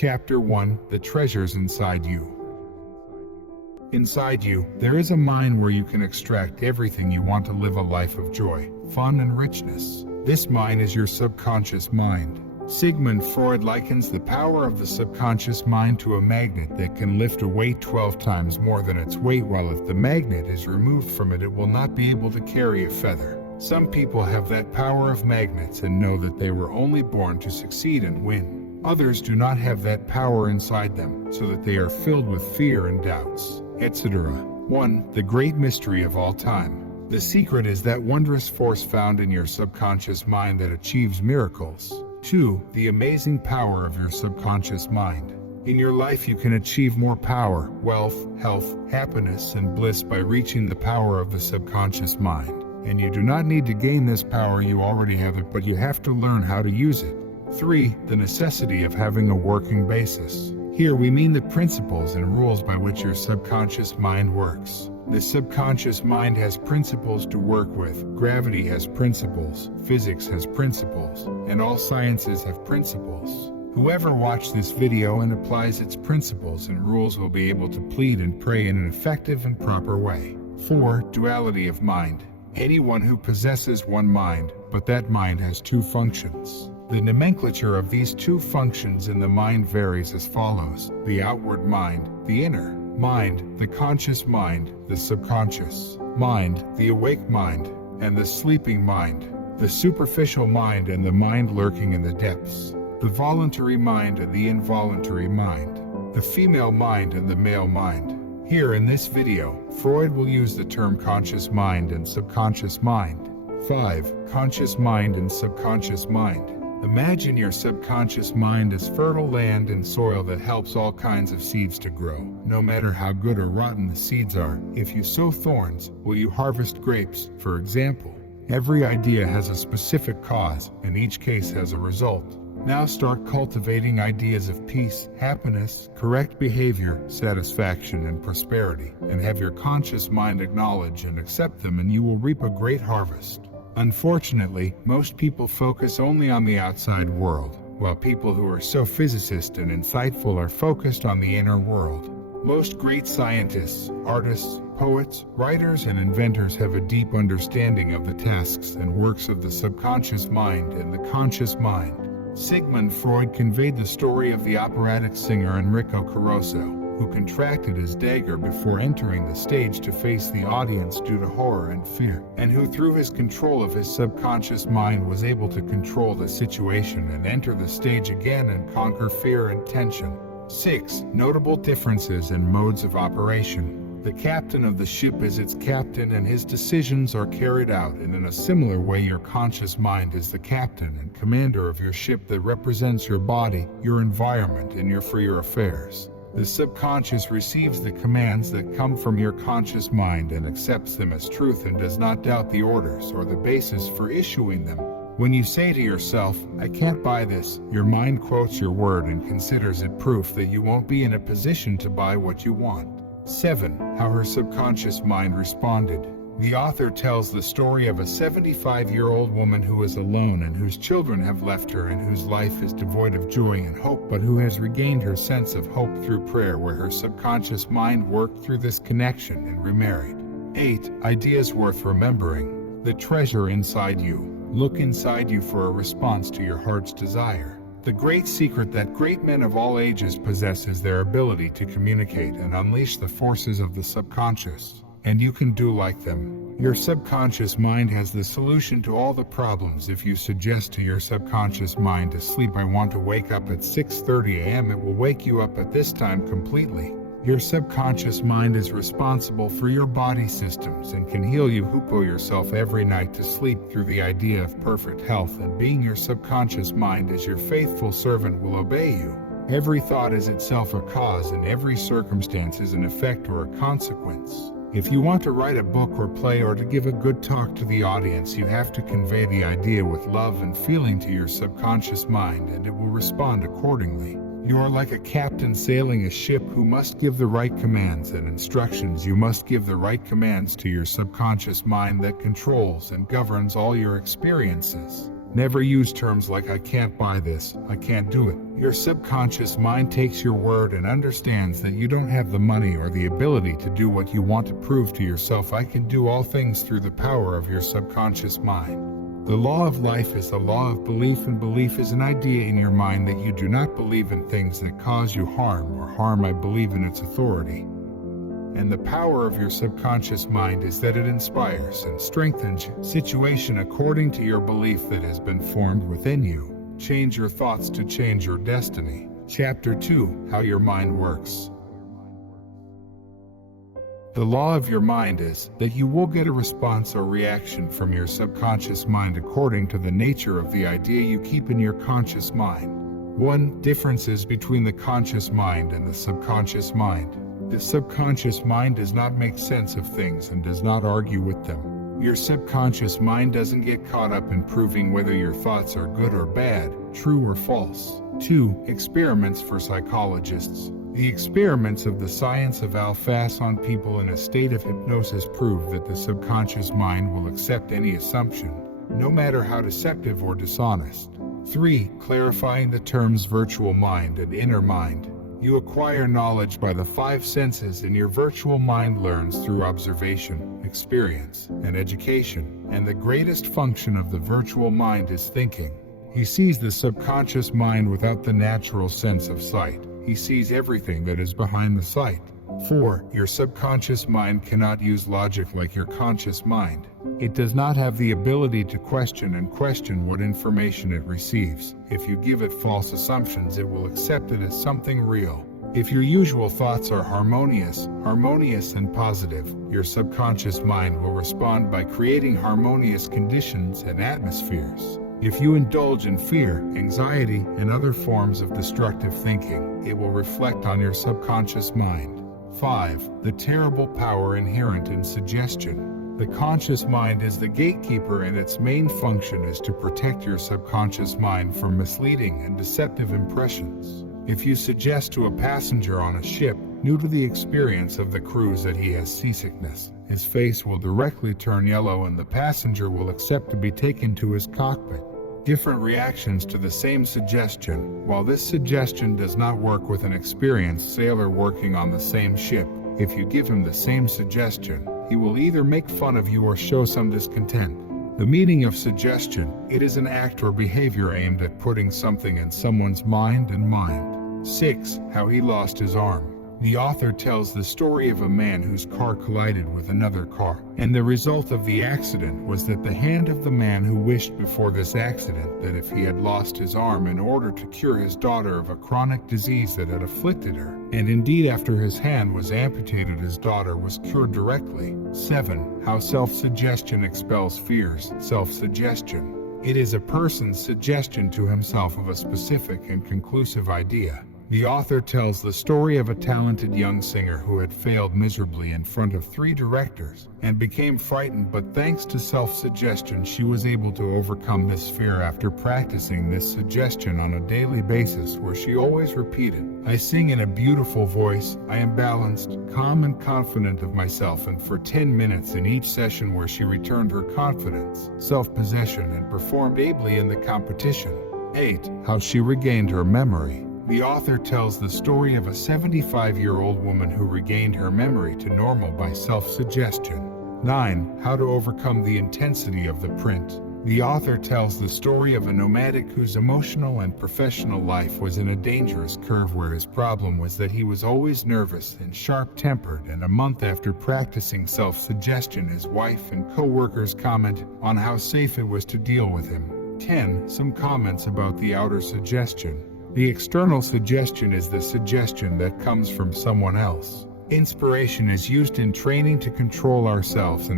Chapter 1: The Treasures Inside You. Inside you, there is a mind where you can extract everything you want to live a life of joy, fun, and richness. This mind is your subconscious mind. Sigmund Freud likens the power of the subconscious mind to a magnet that can lift a weight 12 times more than its weight, while if the magnet is removed from it, it will not be able to carry a feather. Some people have that power of magnets and know that they were only born to succeed and win. Others do not have that power inside them, so that they are filled with fear and doubts, etc. 1. The great mystery of all time. The secret is that wondrous force found in your subconscious mind that achieves miracles. 2. The amazing power of your subconscious mind. In your life you can achieve more power, wealth, health, happiness, and bliss by reaching the power of the subconscious mind. And you do not need to gain this power, you already have it, but you have to learn how to use it. 3. The necessity of having a working basis. Here we mean the principles and rules by which your subconscious mind works. The subconscious mind has principles to work with. Gravity has principles, physics has principles, and all sciences have principles. Whoever watched this video and applies its principles and rules will be able to plead and pray in an effective and proper way. 4. Duality of mind. Anyone who possesses one mind, but that mind has two functions. The nomenclature of these two functions in the mind varies as follows: the outward mind, the inner mind, the conscious mind, the subconscious mind, the awake mind, and the sleeping mind, the superficial mind and the mind lurking in the depths, the voluntary mind and the involuntary mind, the female mind and the male mind. Here in this video, Freud will use the term conscious mind and subconscious mind. 5. Conscious mind and subconscious mind. Imagine your subconscious mind as fertile land and soil that helps all kinds of seeds to grow. No matter how good or rotten the seeds are, if you sow thorns, will you harvest grapes, for example? Every idea has a specific cause, and each case has a result. Now start cultivating ideas of peace, happiness, correct behavior, satisfaction, and prosperity, and have your conscious mind acknowledge and accept them, and you will reap a great harvest. Unfortunately, most people focus only on the outside world, while people who are so physicist and insightful are focused on the inner world. Most great scientists, artists, poets, writers, and inventors have a deep understanding of the tasks and works of the subconscious mind and the conscious mind. Sigmund Freud conveyed the story of the operatic singer Enrico Caruso, who contracted his dagger before entering the stage to face the audience due to horror and fear, and who through his control of his subconscious mind was able to control the situation and enter the stage again and conquer fear and tension. 6. Notable differences in modes of operation. The captain of the ship is its captain and his decisions are carried out, and in a similar way your conscious mind is the captain and commander of your ship that represents your body, your environment, and your affairs. The subconscious receives the commands that come from your conscious mind and accepts them as truth and does not doubt the orders or the basis for issuing them. When you say to yourself, "I can't buy this," your mind quotes your word and considers it proof that you won't be in a position to buy what you want. 7. How her subconscious mind responded. The author tells the story of a 75-year-old woman who is alone and whose children have left her and whose life is devoid of joy and hope, but who has regained her sense of hope through prayer, where her subconscious mind worked through this connection and remarried. 8. Ideas worth remembering. The treasure inside you. Look inside you for a response to your heart's desire. The great secret that great men of all ages possess is their ability to communicate and unleash the forces of the subconscious. And you can do like them. Your subconscious mind has the solution to all the problems. If you suggest to your subconscious mind to sleep, "I want to wake up at 6:30 a.m., it will wake you up at this time completely. Your subconscious mind is responsible for your body systems and can heal you. Hupo yourself every night to sleep through the idea of perfect health, and being your subconscious mind as your faithful servant will obey you. Every thought is itself a cause, and every circumstance is an effect or a consequence. If you want to write a book or play or to give a good talk to the audience, you have to convey the idea with love and feeling to your subconscious mind, and it will respond accordingly. You are like a captain sailing a ship who must give the right commands and instructions. You must give the right commands to your subconscious mind that controls and governs all your experiences. Never use terms like "I can't buy this," "I can't do it." Your subconscious mind takes your word and understands that you don't have the money or the ability to do what you want to prove to yourself. I can do all things through the power of your subconscious mind. The law of life is the law of belief, and belief is an idea in your mind that you do not believe in things that cause you harm or harm. I believe in its authority. And the power of your subconscious mind is that it inspires and strengthens situation according to your belief that has been formed within you. Change your thoughts to change your destiny. Chapter 2: How Your Mind Works. The law of your mind is that you will get a response or reaction from your subconscious mind according to the nature of the idea you keep in your conscious mind. 1. Differences between the conscious mind and the subconscious mind. The subconscious mind does not make sense of things and does not argue with them. Your subconscious mind doesn't get caught up in proving whether your thoughts are good or bad, true or false. 2. Experiments for psychologists. The experiments of the science of alphas on people in a state of hypnosis prove that the subconscious mind will accept any assumption, no matter how deceptive or dishonest. 3. Clarifying the terms virtual mind and inner mind. You acquire knowledge by the 5 senses, and your virtual mind learns through observation, experience, and education. And the greatest function of the virtual mind is thinking. He sees the subconscious mind without the natural sense of sight. He sees everything that is behind the sight. 4. Your subconscious mind cannot use logic like your conscious mind. It does not have the ability to question what information it receives. If you give it false assumptions, it will accept it as something real. If your usual thoughts are harmonious and positive, your subconscious mind will respond by creating harmonious conditions and atmospheres. If you indulge in fear, anxiety, and other forms of destructive thinking, it will reflect on your subconscious mind. 5. The terrible power inherent in suggestion. The conscious mind is the gatekeeper, and its main function is to protect your subconscious mind from misleading and deceptive impressions. If you suggest to a passenger on a ship, new to the experience of the cruise, that he has seasickness, his face will directly turn yellow and the passenger will accept to be taken to his cockpit. Different reactions to the same suggestion. While this suggestion does not work with an experienced sailor working on the same ship, if you give him the same suggestion, he will either make fun of you or show some discontent. The meaning of suggestion: it is an act or behavior aimed at putting something in someone's mind and mind. 6. How he lost his arm. The author tells the story of a man whose car collided with another car, and the result of the accident was that the hand of the man who wished before this accident that if he had lost his arm in order to cure his daughter of a chronic disease that had afflicted her, and indeed after his hand was amputated his daughter was cured directly. 7. How self-suggestion expels fears. Self-suggestion. It is a person's suggestion to himself of a specific and conclusive idea. The author tells the story of a talented young singer who had failed miserably in front of 3 directors and became frightened, but thanks to self-suggestion she was able to overcome this fear after practicing this suggestion on a daily basis, where she always repeated, "I sing in a beautiful voice, I am balanced, calm and confident of myself," and for 10 minutes in each session, where she returned her confidence, self-possession, and performed ably in the competition. 8. How she regained her memory. The author tells the story of a 75-year-old woman who regained her memory to normal by self-suggestion. 9. How to overcome the intensity of the print. The author tells the story of a nomadic whose emotional and professional life was in a dangerous curve, where his problem was that he was always nervous and sharp-tempered, and a month after practicing self-suggestion, his wife and co-workers commented on how safe it was to deal with him. 10. Some comments about the outer suggestion. The external suggestion is the suggestion that comes from someone else. Inspiration is used in training to control ourselves,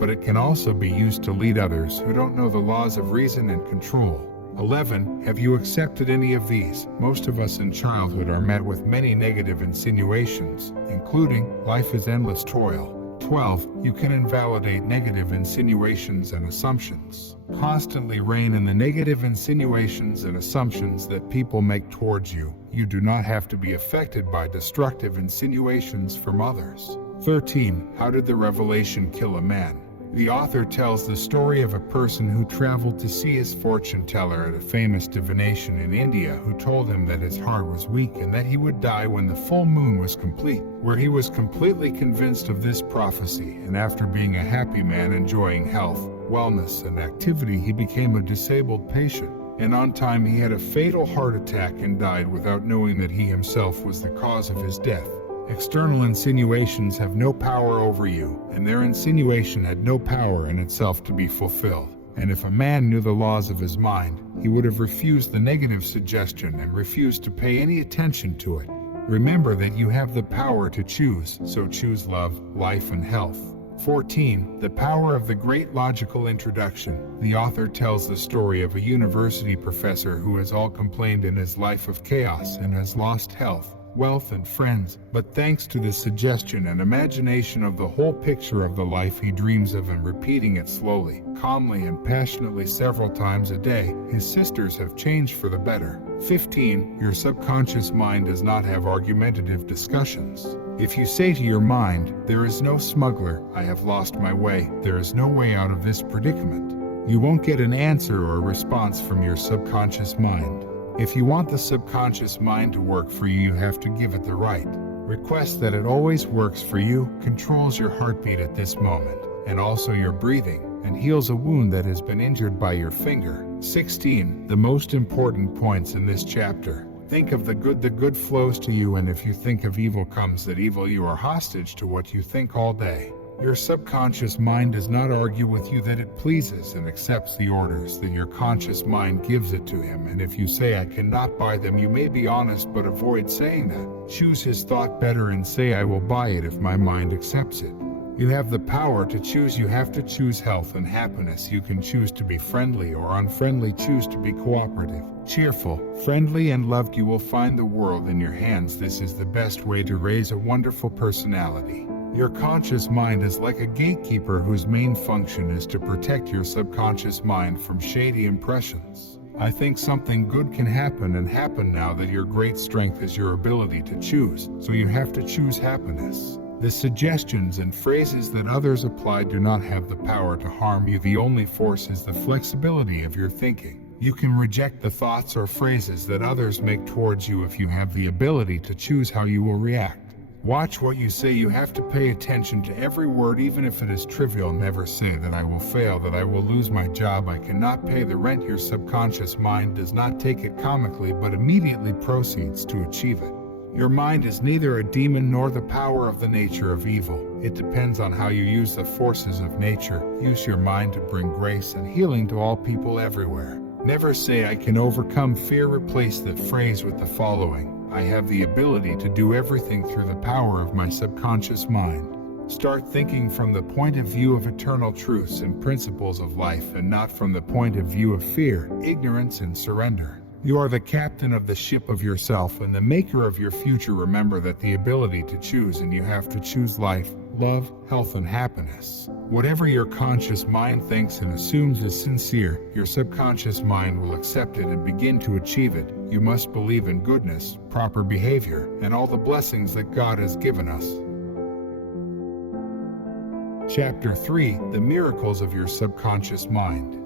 but it can also be used to lead others who don't know the laws of reason and control. 11. Have you accepted any of these? Most of us in childhood are met with many negative insinuations, including, "Life is endless toil." 12. You can invalidate negative insinuations and assumptions. Constantly rein in the negative insinuations and assumptions that people make towards you. You do not have to be affected by destructive insinuations from others. 13. How did the revelation kill a man? The author tells the story of a person who traveled to see his fortune teller at a famous divination in India, who told him that his heart was weak and that he would die when the full moon was complete, where he was completely convinced of this prophecy, and after being a happy man enjoying health, wellness, and activity, he became a disabled patient, and on time he had a fatal heart attack and died without knowing that he himself was the cause of his death. External insinuations have no power over you, and their insinuation had no power in itself to be fulfilled. And if a man knew the laws of his mind, he would have refused the negative suggestion and refused to pay any attention to it. Remember that you have the power to choose, so choose love, life, and health. 14. The power of the great logical introduction. The author tells the story of a university professor who has all complained in his life of chaos and has lost health, wealth, and friends, but thanks to the suggestion and imagination of the whole picture of the life he dreams of and repeating it slowly, calmly, and passionately several times a day, his sisters have changed for the better. 15. Your subconscious mind does not have argumentative discussions. If you say to your mind, "There is no smuggler, I have lost my way, there is no way out of this predicament," you won't get an answer or a response from your subconscious mind. If you want the subconscious mind to work for you, you have to give it the right. Request that it always works for you, controls your heartbeat at this moment, and also your breathing, and heals a wound that has been injured by your finger. 16. The most important points in this chapter. Think of the good flows to you, and if you think of evil comes that evil, you are hostage to what you think all day. Your subconscious mind does not argue with you that it pleases and accepts the orders that your conscious mind gives it to him, and if you say, "I cannot buy them," you may be honest but avoid saying that. Choose his thought better and say, "I will buy it if my mind accepts it." You have the power to choose. You have to choose health and happiness. You can choose to be friendly or unfriendly, choose to be cooperative, cheerful, friendly, and loved. You will find the world in your hands. This is the best way to raise a wonderful personality. Your conscious mind is like a gatekeeper whose main function is to protect your subconscious mind from shady impressions. I think something good can happen and happen now that your great strength is your ability to choose, so you have to choose happiness. The suggestions and phrases that others apply do not have the power to harm you. The only force is the flexibility of your thinking. You can reject the thoughts or phrases that others make towards you if you have the ability to choose how you will react. Watch what you say. You have to pay attention to every word, even if it is trivial. Never say that I will fail, that I will lose my job, I cannot pay the rent. Your subconscious mind does not take it comically, but immediately proceeds to achieve it. Your mind is neither a demon nor the power of the nature of evil. It depends on how you use the forces of nature. Use your mind to bring grace and healing to all people everywhere. Never say, "I can overcome fear." Replace that phrase with the following: I have the ability to do everything through the power of my subconscious mind. Start thinking from the point of view of eternal truths and principles of life, and not from the point of view of fear, ignorance, and surrender. You are the captain of the ship of yourself and the maker of your future. Remember that the ability to choose, and you have to choose life, love, health, and happiness. Whatever your conscious mind thinks and assumes is sincere, your subconscious mind will accept it and begin to achieve it. You must believe in goodness, proper behavior, and all the blessings that God has given us. Chapter 3: The Miracles of Your Subconscious Mind.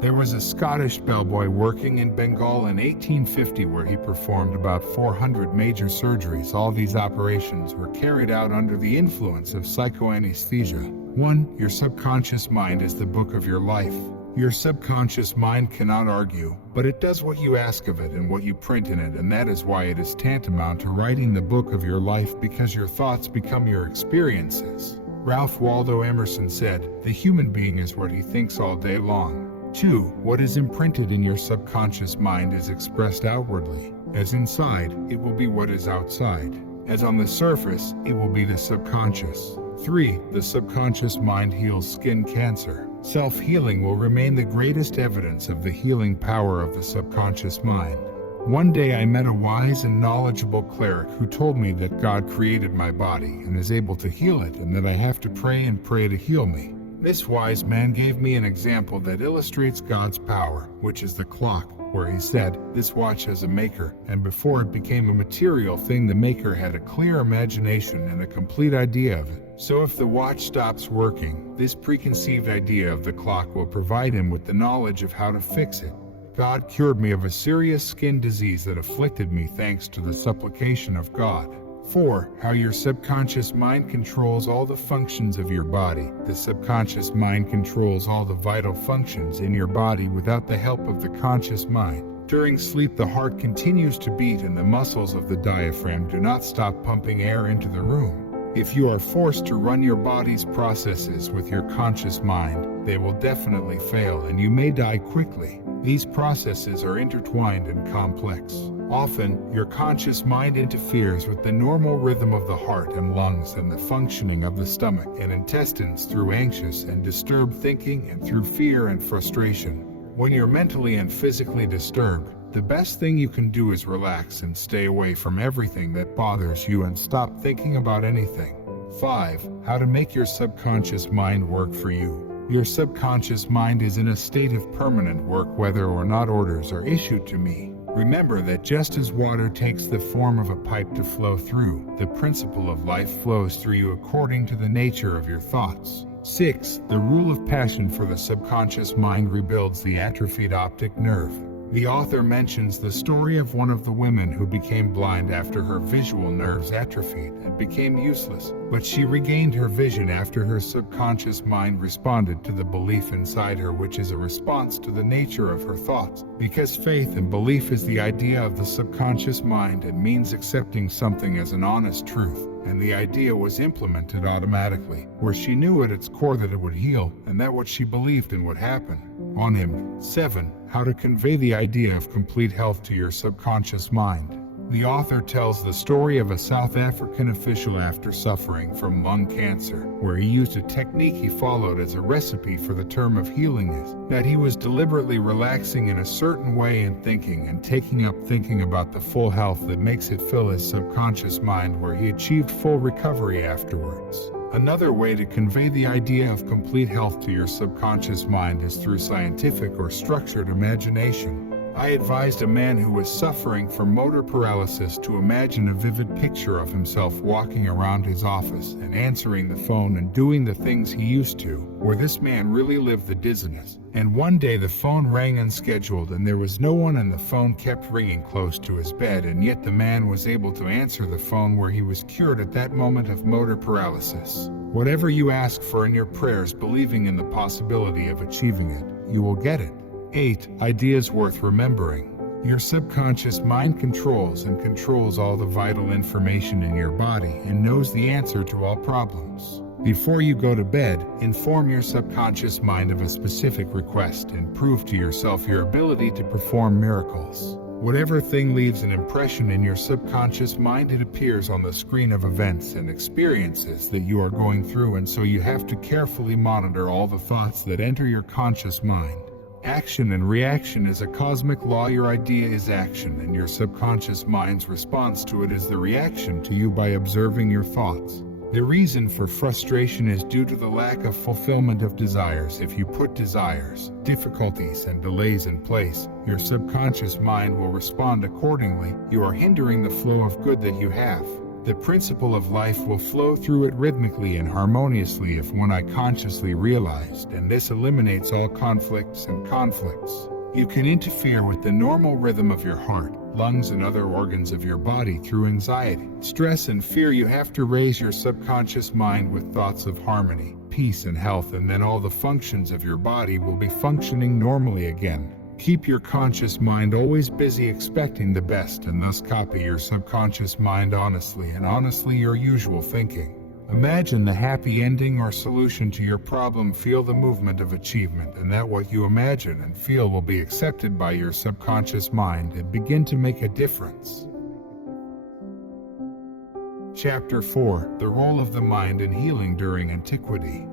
There was a Scottish bellboy working in Bengal in 1850 where he performed about 400 major surgeries. All these operations were carried out under the influence of psychoanesthesia. 1. Your subconscious mind is the book of your life. Your subconscious mind cannot argue, but it does what you ask of it and what you print in it, and that is why it is tantamount to writing the book of your life, because your thoughts become your experiences. Ralph Waldo Emerson said, "The human being is what he thinks all day long." 2. What is imprinted in your subconscious mind is expressed outwardly. As inside, it will be what is outside. As on the surface, it will be the subconscious. 3. The subconscious mind heals skin cancer. Self-healing will remain the greatest evidence of the healing power of the subconscious mind. One day I met a wise and knowledgeable cleric who told me that God created my body and is able to heal it, and that I have to pray and pray to heal me. This wise man gave me an example that illustrates God's power, which is the clock, where he said, "This watch has a maker," and before it became a material thing, the maker had a clear imagination and a complete idea of it. So if the watch stops working, this preconceived idea of the clock will provide him with the knowledge of how to fix it. God cured me of a serious skin disease that afflicted me thanks to the supplication of God. 4. How your subconscious mind controls all the functions of your body. The subconscious mind controls all the vital functions in your body without the help of the conscious mind. During sleep, the heart continues to beat and the muscles of the diaphragm do not stop pumping air into the room. If you are forced to run your body's processes with your conscious mind, they will definitely fail and you may die quickly. These processes are intertwined and complex. Often, your conscious mind interferes with the normal rhythm of the heart and lungs and the functioning of the stomach and intestines through anxious and disturbed thinking and through fear and frustration. When you're mentally and physically disturbed, the best thing you can do is relax and stay away from everything that bothers you and stop thinking about anything. 5. How to make your subconscious mind work for you. Your subconscious mind is in a state of permanent work whether or not orders are issued to me. Remember that just as water takes the form of a pipe to flow through, the principle of life flows through you according to the nature of your thoughts. 6. The rule of passion for the subconscious mind rebuilds the atrophied optic nerve. The author mentions the story of one of the women who became blind after her visual nerves atrophied and became useless, but she regained her vision after her subconscious mind responded to the belief inside her, which is a response to the nature of her thoughts. Because faith and belief is the idea of the subconscious mind and means accepting something as an honest truth, and the idea was implemented automatically, where she knew at its core that it would heal and that what she believed in would happen. On him. 7. How to convey the idea of complete health to your subconscious mind. The author tells the story of a South African official after suffering from lung cancer, where he used a technique he followed as a recipe for the term of healing is that he was deliberately relaxing in a certain way and taking up thinking about the full health that makes it fill his subconscious mind, where he achieved full recovery afterwards. Another way to convey the idea of complete health to your subconscious mind is through scientific or structured imagination. I advised a man who was suffering from motor paralysis to imagine a vivid picture of himself walking around his office and answering the phone and doing the things he used to, where this man really lived the dizziness. And one day the phone rang unscheduled and there was no one and the phone kept ringing close to his bed, and yet the man was able to answer the phone, where he was cured at that moment of motor paralysis. Whatever you ask for in your prayers, believing in the possibility of achieving it, you will get it. 8. Ideas worth remembering. Your subconscious mind controls all the vital information in your body and knows the answer to all problems. Before you go to bed, inform your subconscious mind of a specific request and prove to yourself your ability to perform miracles. Whatever thing leaves an impression in your subconscious mind, it appears on the screen of events and experiences that you are going through, and so you have to carefully monitor all the thoughts that enter your conscious mind. Action and reaction is a cosmic law. Your idea is action, and your subconscious mind's response to it is the reaction to you by observing your thoughts. The reason for frustration is due to the lack of fulfillment of desires. If you put desires, difficulties, and delays in place, your subconscious mind will respond accordingly. You are hindering the flow of good that you have. The principle of life will flow through it rhythmically and harmoniously if one I consciously realized, and this eliminates all conflicts and conflicts. You can interfere with the normal rhythm of your heart, lungs, and other organs of your body through anxiety, stress, and fear. You have to raise your subconscious mind with thoughts of harmony, peace, and health, and then all the functions of your body will be functioning normally again. Keep your conscious mind always busy expecting the best, and thus copy your subconscious mind honestly your usual thinking. Imagine the happy ending or solution to your problem. Feel the movement of achievement, and that what you imagine and feel will be accepted by your subconscious mind and begin to make a difference. Chapter 4. The Role of the Mind in Healing During Antiquity.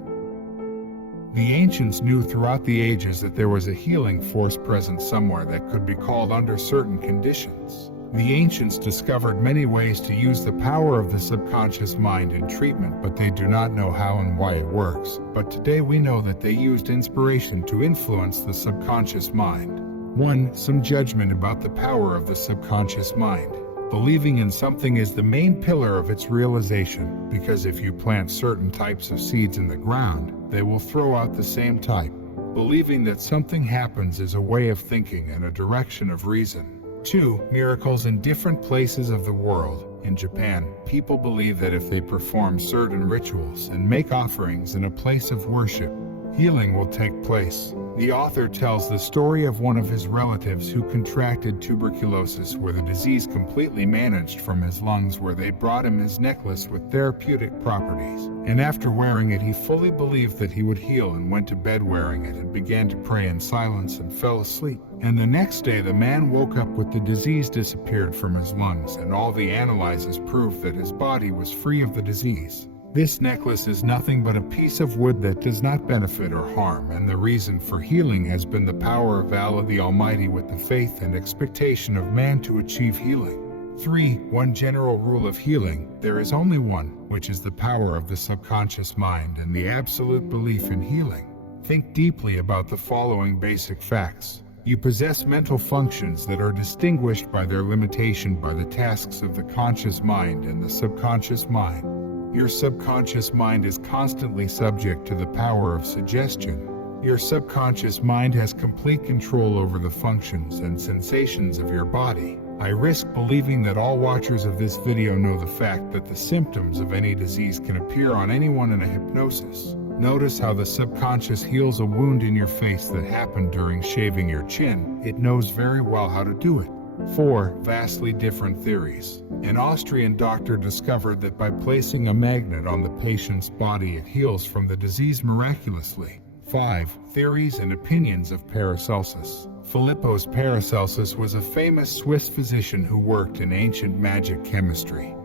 The ancients knew throughout the ages that there was a healing force present somewhere that could be called under certain conditions. The ancients discovered many ways to use the power of the subconscious mind in treatment, but they do not know how and why it works. But today we know that they used inspiration to influence the subconscious mind. 1. Some judgment about the power of the subconscious mind. Believing in something is the main pillar of its realization, because if you plant certain types of seeds in the ground, they will throw out the same type. Believing that something happens is a way of thinking and a direction of reason. 2. Miracles in different places of the world. In Japan, people believe that if they perform certain rituals and make offerings in a place of worship, healing will take place. The author tells the story of one of his relatives who contracted tuberculosis, where the disease completely vanished from his lungs, where they brought him his necklace with therapeutic properties. And after wearing it, he fully believed that he would heal and went to bed wearing it and began to pray in silence and fell asleep. And the next day the man woke up with the disease disappeared from his lungs, and all the analyses proved that his body was free of the disease. This necklace is nothing but a piece of wood that does not benefit or harm, and the reason for healing has been the power of Allah the Almighty with the faith and expectation of man to achieve healing. 3. One general rule of healing. There is only one, which is the power of the subconscious mind and the absolute belief in healing. Think deeply about the following basic facts. You possess mental functions that are distinguished by their limitation by the tasks of the conscious mind and the subconscious mind. Your subconscious mind is constantly subject to the power of suggestion. Your subconscious mind has complete control over the functions and sensations of your body. I risk believing that all watchers of this video know the fact that the symptoms of any disease can appear on anyone in a hypnosis. Notice how the subconscious heals a wound in your face that happened during shaving your chin. It knows very well how to do it. 4. Vastly different theories. An Austrian doctor discovered that by placing a magnet on the patient's body, it heals from the disease miraculously. 5. Theories and opinions of Paracelsus. Philippos Paracelsus was a famous Swiss physician who worked in ancient magic chemistry.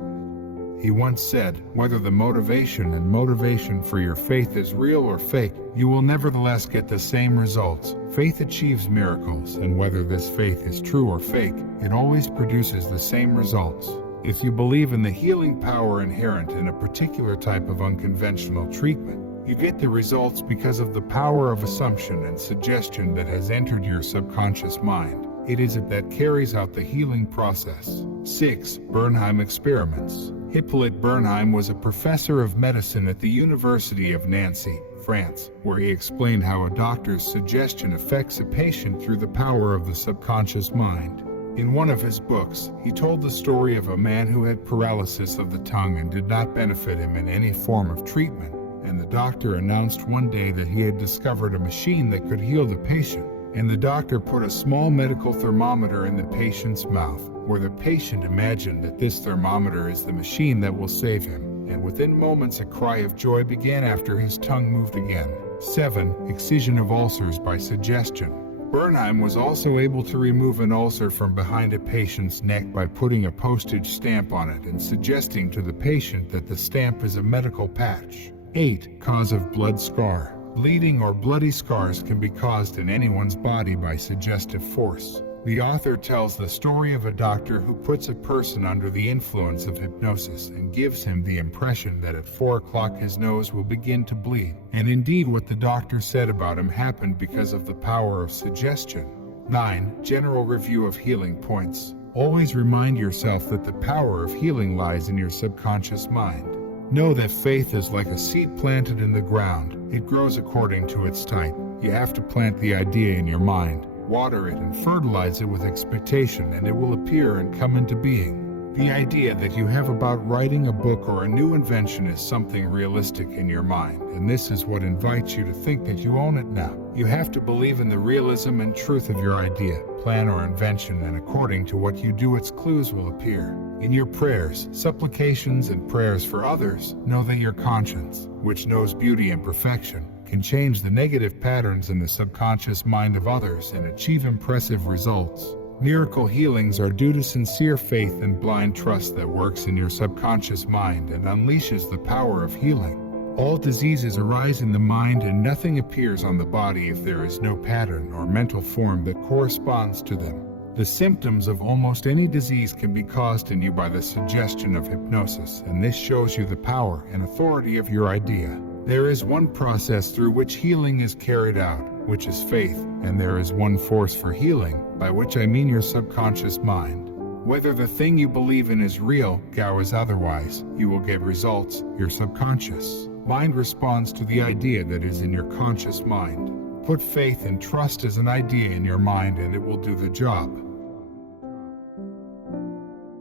He once said, "Whether the motivation for your faith is real or fake, you will nevertheless get the same results. Faith achieves miracles, and whether this faith is true or fake, it always produces the same results." If you believe in the healing power inherent in a particular type of unconventional treatment, you get the results because of the power of assumption and suggestion that has entered your subconscious mind. It is it that carries out the healing process. 6. Bernheim experiments. Hippolyte Bernheim was a professor of medicine at the University of Nancy, France, where he explained how a doctor's suggestion affects a patient through the power of the subconscious mind. In one of his books, he told the story of a man who had paralysis of the tongue and did not benefit him in any form of treatment, and the doctor announced one day that he had discovered a machine that could heal the patient. And the doctor put a small medical thermometer in the patient's mouth, where the patient imagined that this thermometer is the machine that will save him, and within moments a cry of joy began after his tongue moved again. 7. Excision of ulcers by suggestion. Bernheim was also able to remove an ulcer from behind a patient's neck by putting a postage stamp on it and suggesting to the patient that the stamp is a medical patch. 8. Cause of blood scar. Bleeding or bloody scars can be caused in anyone's body by suggestive force. The author tells the story of a doctor who puts a person under the influence of hypnosis and gives him the impression that at 4 o'clock his nose will begin to bleed. And indeed what the doctor said about him happened because of the power of suggestion. 9. General review of healing points. Always remind yourself that the power of healing lies in your subconscious mind. Know that faith is like a seed planted in the ground. It grows according to its type. You have to plant the idea in your mind, water it and fertilize it with expectation, and it will appear and come into being. The idea that you have about writing a book or a new invention is something realistic in your mind, and this is what invites you to think that you own it now. You have to believe in the realism and truth of your idea, plan or invention, and according to what you do, its clues will appear. In your prayers, supplications, and prayers for others, know that your conscience, which knows beauty and perfection, can change the negative patterns in the subconscious mind of others and achieve impressive results. Miracle healings are due to sincere faith and blind trust that works in your subconscious mind and unleashes the power of healing. All diseases arise in the mind, and nothing appears on the body if there is no pattern or mental form that corresponds to them. The symptoms of almost any disease can be caused in you by the suggestion of hypnosis, and this shows you the power and authority of your idea. There is one process through which healing is carried out, which is faith, and there is one force for healing, by which I mean your subconscious mind. Whether the thing you believe in is real, or is otherwise, you will get results. Your subconscious mind responds to the idea that is in your conscious mind. Put faith and trust as an idea in your mind and it will do the job.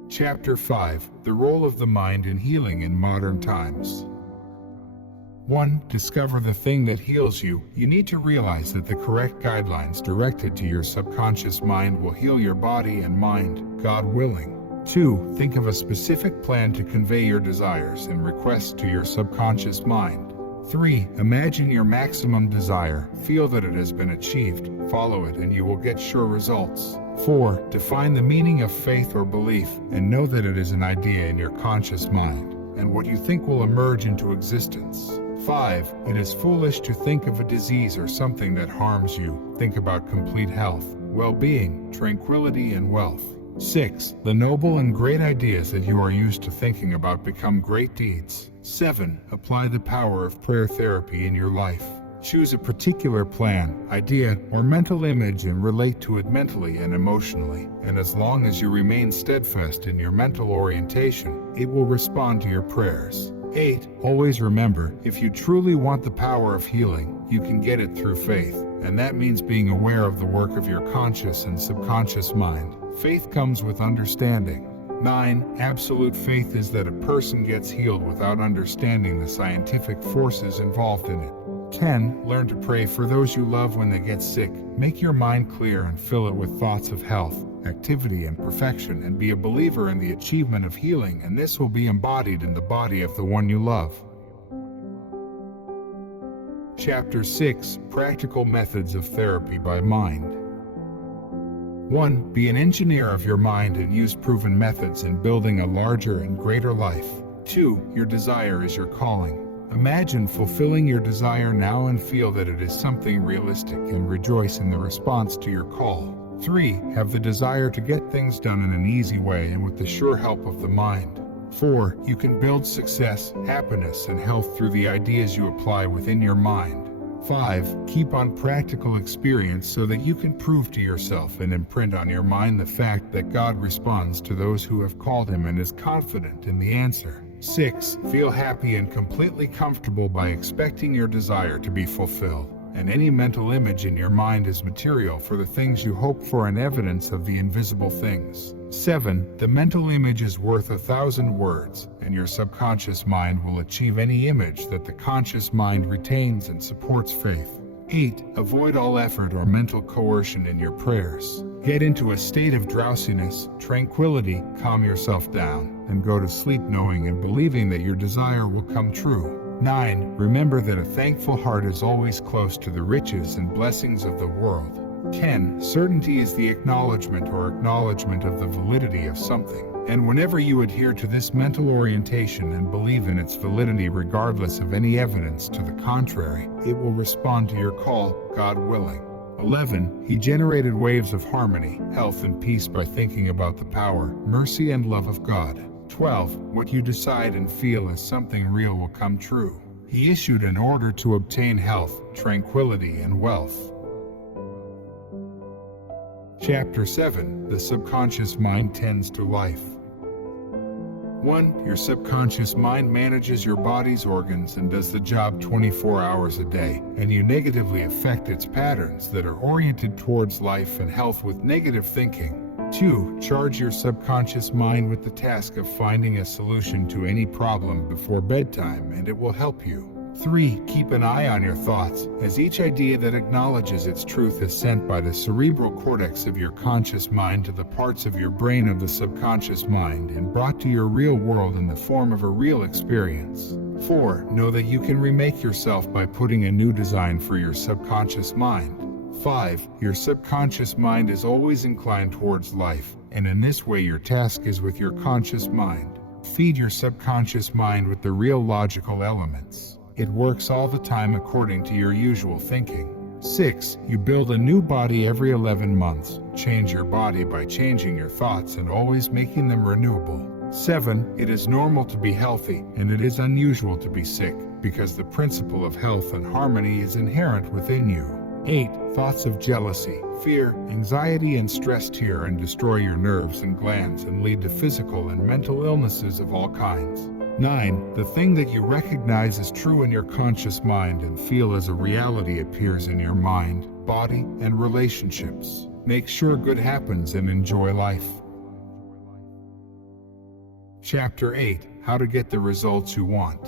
Chapter 5: The Role of the Mind in Healing in Modern Times. 1. Discover the thing that heals you. You need to realize that the correct guidelines directed to your subconscious mind will heal your body and mind, God willing. 2. Think of a specific plan to convey your desires and requests to your subconscious mind. 3. Imagine your maximum desire, feel that it has been achieved, follow it and you will get sure results. 4. Define the meaning of faith or belief, and know that it is an idea in your conscious mind, and what you think will emerge into existence. 5. It is foolish to think of a disease or something that harms you. Think about complete health, well-being, tranquility, and wealth. 6. The noble and great ideas that you are used to thinking about become great deeds. 7. Apply the power of prayer therapy in your life. Choose a particular plan, idea, or mental image and relate to it mentally and emotionally. And as long as you remain steadfast in your mental orientation, it will respond to your prayers. 8. Always remember, if you truly want the power of healing, you can get it through faith, and that means being aware of the work of your conscious and subconscious mind. Faith comes with understanding. 9. Absolute faith is that a person gets healed without understanding the scientific forces involved in it. 10. Learn to pray for those you love when they get sick. Make your mind clear and fill it with thoughts of health, activity, and perfection, and be a believer in the achievement of healing, and this will be embodied in the body of the one you love. Chapter 6: Practical Methods of Therapy by Mind. 1. Be an engineer of your mind and use proven methods in building a larger and greater life. 2. Your desire is your calling. Imagine fulfilling your desire now and feel that it is something realistic and rejoice in the response to your call. 3. Have the desire to get things done in an easy way and with the sure help of the mind. 4. You can build success, happiness, and health through the ideas you apply within your mind. 5. Keep on practical experience so that you can prove to yourself and imprint on your mind the fact that God responds to those who have called him and is confident in the answer. 6. Feel happy and completely comfortable by expecting your desire to be fulfilled, and any mental image in your mind is material for the things you hope for and evidence of the invisible things. 7. The mental image is worth 1,000 words, and your subconscious mind will achieve any image that the conscious mind retains and supports faith. 8. Avoid all effort or mental coercion in your prayers. Get into a state of drowsiness, tranquility, calm yourself down, and go to sleep knowing and believing that your desire will come true. 9. Remember that a thankful heart is always close to the riches and blessings of the world. 10. Certainty is the acknowledgement of the validity of something. And whenever you adhere to this mental orientation and believe in its validity regardless of any evidence to the contrary, it will respond to your call, God willing. 11. He generated waves of harmony, health, and peace by thinking about the power, mercy, and love of God. 12. What you decide and feel as something real will come true. He issued an order to obtain health, tranquility, and wealth. Chapter 7: The Subconscious Mind Tends to Life. 1. Your subconscious mind manages your body's organs and does the job 24 hours a day, and you negatively affect its patterns that are oriented towards life and health with negative thinking. 2. Charge your subconscious mind with the task of finding a solution to any problem before bedtime, and it will help you. 3. Keep an eye on your thoughts, as each idea that acknowledges its truth is sent by the cerebral cortex of your conscious mind to the parts of your brain of the subconscious mind and brought to your real world in the form of a real experience. 4. Know that you can remake yourself by putting a new design for your subconscious mind. 5. Your subconscious mind is always inclined towards life, and in this way your task is with your conscious mind. Feed your subconscious mind with the real logical elements. It works all the time according to your usual thinking. 6. You build a new body every 11 months. Change your body by changing your thoughts and always making them renewable. 7. It is normal to be healthy, and it is unusual to be sick, because the principle of health and harmony is inherent within you. 8. Thoughts of jealousy, fear, anxiety, and stress tear and destroy your nerves and glands and lead to physical and mental illnesses of all kinds. 9. The thing that you recognize as true in your conscious mind and feel as a reality appears in your mind, body, and relationships. Make sure good happens and enjoy life. Chapter 8. How to get the results you want.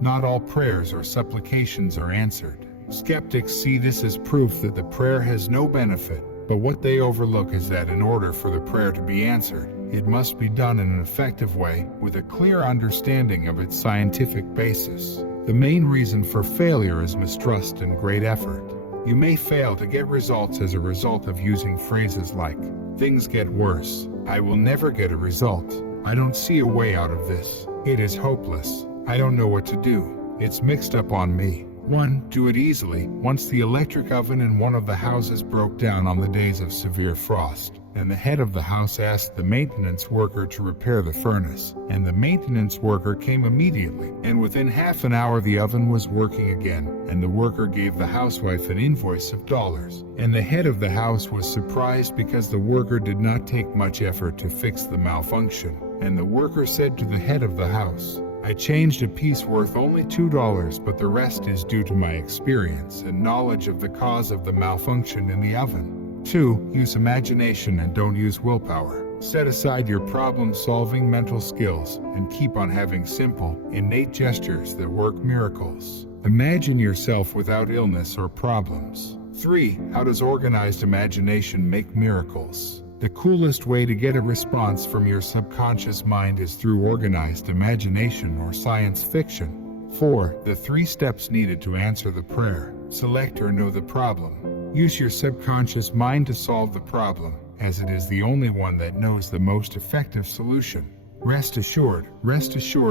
Not all prayers or supplications are answered. Skeptics see this as proof that the prayer has no benefit, but what they overlook is that in order for the prayer to be answered, it must be done in an effective way, with a clear understanding of its scientific basis. The main reason for failure is mistrust and great effort. You may fail to get results as a result of using phrases like, "Things get worse," "I will never get a result," "I don't see a way out of this," "It is hopeless," "I don't know what to do," "It's mixed up on me." 1. Do it easily. Once the electric oven in one of the houses broke down on the days of severe frost, and the head of the house asked the maintenance worker to repair the furnace, and the maintenance worker came immediately, and within half an hour the oven was working again, and the worker gave the housewife an invoice of dollars, and the head of the house was surprised because the worker did not take much effort to fix the malfunction, and the worker said to the head of the house, "I changed a piece worth only $2, but the rest is due to my experience and knowledge of the cause of the malfunction in the oven." 2. Use imagination and don't use willpower. Set aside your problem-solving mental skills and keep on having simple, innate gestures that work miracles. Imagine yourself without illness or problems. 3. How does organized imagination make miracles? The coolest way to get a response from your subconscious mind is through organized imagination or science fiction. 4. The 3 steps needed to answer the prayer. Select or know the problem. Use your subconscious mind to solve the problem, as it is the only one that knows the most effective solution. Rest assured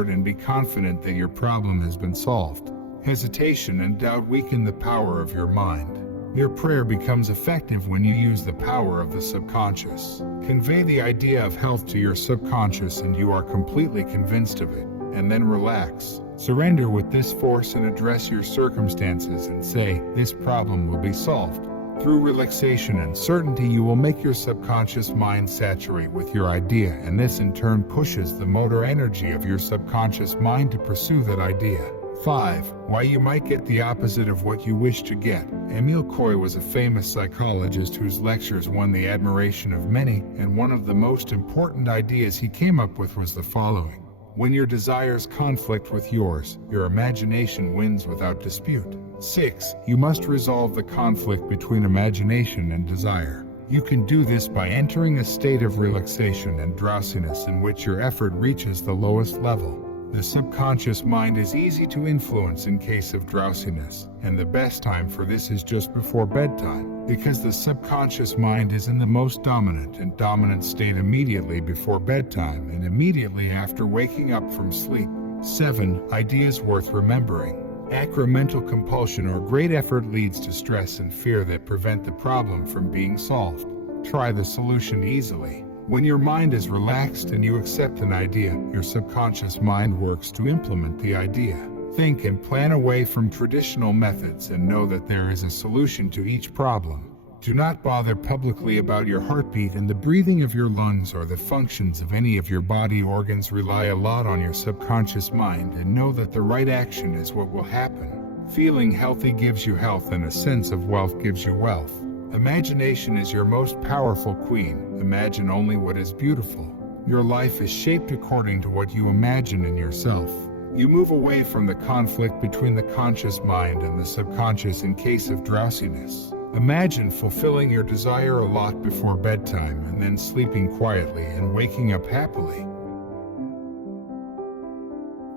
and be confident that your problem has been solved. Hesitation and doubt weaken the power of your mind. Your prayer becomes effective when you use the power of the subconscious. Convey the idea of health to your subconscious and you are completely convinced of it, and then relax. Surrender with this force and address your circumstances and say, "This problem will be solved." Through relaxation and certainty, you will make your subconscious mind saturate with your idea, and this in turn pushes the motor energy of your subconscious mind to pursue that idea. 5. Why you might get the opposite of what you wish to get. Emil Coy was a famous psychologist whose lectures won the admiration of many, and one of the most important ideas he came up with was the following. When your desires conflict with yours, your imagination wins without dispute. 6. You must resolve the conflict between imagination and desire. You can do this by entering a state of relaxation and drowsiness in which your effort reaches the lowest level. The subconscious mind is easy to influence in case of drowsiness, and the best time for this is just before bedtime, because the subconscious mind is in the most dominant state immediately before bedtime and immediately after waking up from sleep. 7. Ideas worth remembering. Acromental compulsion or great effort leads to stress and fear that prevent the problem from being solved. Try the solution easily. When your mind is relaxed and you accept an idea, your subconscious mind works to implement the idea. Think and plan away from traditional methods and know that there is a solution to each problem. Do not bother publicly about your heartbeat and the breathing of your lungs or the functions of any of your body organs. Rely a lot on your subconscious mind and know that the right action is what will happen. Feeling healthy gives you health and a sense of wealth gives you wealth. Imagination is your most powerful queen. Imagine only what is beautiful. Your life is shaped according to what you imagine in yourself. You move away from the conflict between the conscious mind and the subconscious in case of drowsiness. Imagine fulfilling your desire a lot before bedtime and then sleeping quietly and waking up happily.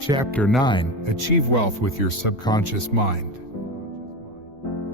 Chapter 9. Achieve wealth with your subconscious mind.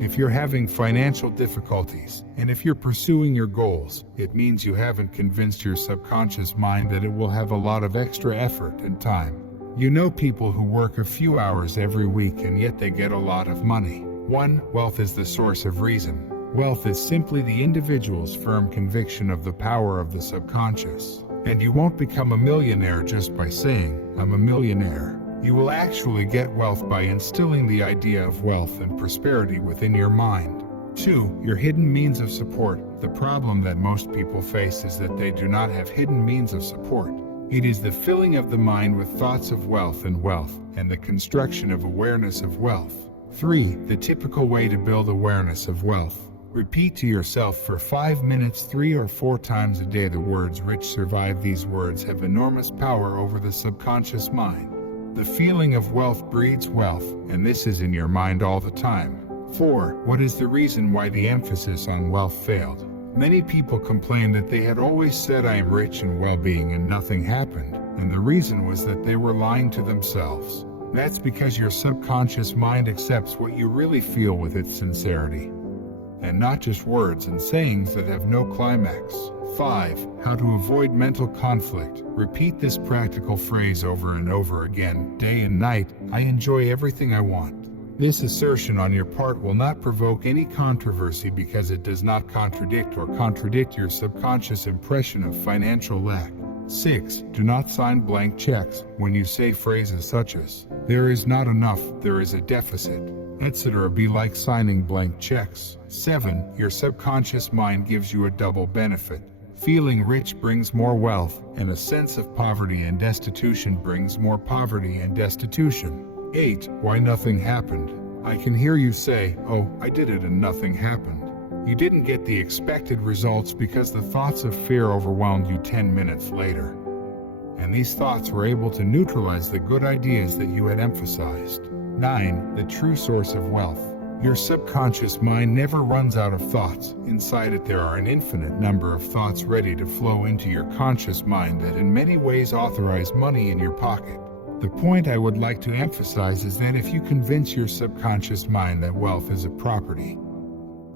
If you're having financial difficulties, and if you're pursuing your goals, it means you haven't convinced your subconscious mind that it will have a lot of extra effort and time. You know people who work a few hours every week and yet they get a lot of money. 1. Wealth is the source of reason. Wealth is simply the individual's firm conviction of the power of the subconscious. And you won't become a millionaire just by saying, "I'm a millionaire." You will actually get wealth by instilling the idea of wealth and prosperity within your mind. 2. Your hidden means of support. The problem that most people face is that they do not have hidden means of support. It is the filling of the mind with thoughts of wealth, and the construction of awareness of wealth. 3. The typical way to build awareness of wealth. Repeat to yourself for 5 minutes 3 or 4 times a day the words "rich survive." These words have enormous power over the subconscious mind. The feeling of wealth breeds wealth, and this is in your mind all the time. 4. What is the reason why the emphasis on wealth failed? Many people complain that they had always said "I am rich and well-being" and nothing happened, and the reason was that they were lying to themselves. That's because your subconscious mind accepts what you really feel with its sincerity, and not just words and sayings that have no climax. 5. How to avoid mental conflict. Repeat this practical phrase over and over again, day and night. I enjoy everything I want. This assertion on your part will not provoke any controversy because it does not contradict your subconscious impression of financial lack. 6. Do not sign blank checks. When you say phrases such as "there is not enough," "there is a deficit," etc., be like signing blank checks. 7. Your subconscious mind gives you a double benefit. Feeling rich brings more wealth, and a sense of poverty and destitution brings more poverty and destitution. 8. Why nothing happened. I can hear you say, "Oh, I did it and nothing happened." You didn't get the expected results because the thoughts of fear overwhelmed you 10 minutes later. And these thoughts were able to neutralize the good ideas that you had emphasized. 9. The true source of wealth. Your subconscious mind never runs out of thoughts. Inside it there are an infinite number of thoughts ready to flow into your conscious mind that in many ways authorize money in your pocket. The point I would like to emphasize is that if you convince your subconscious mind that wealth is a property,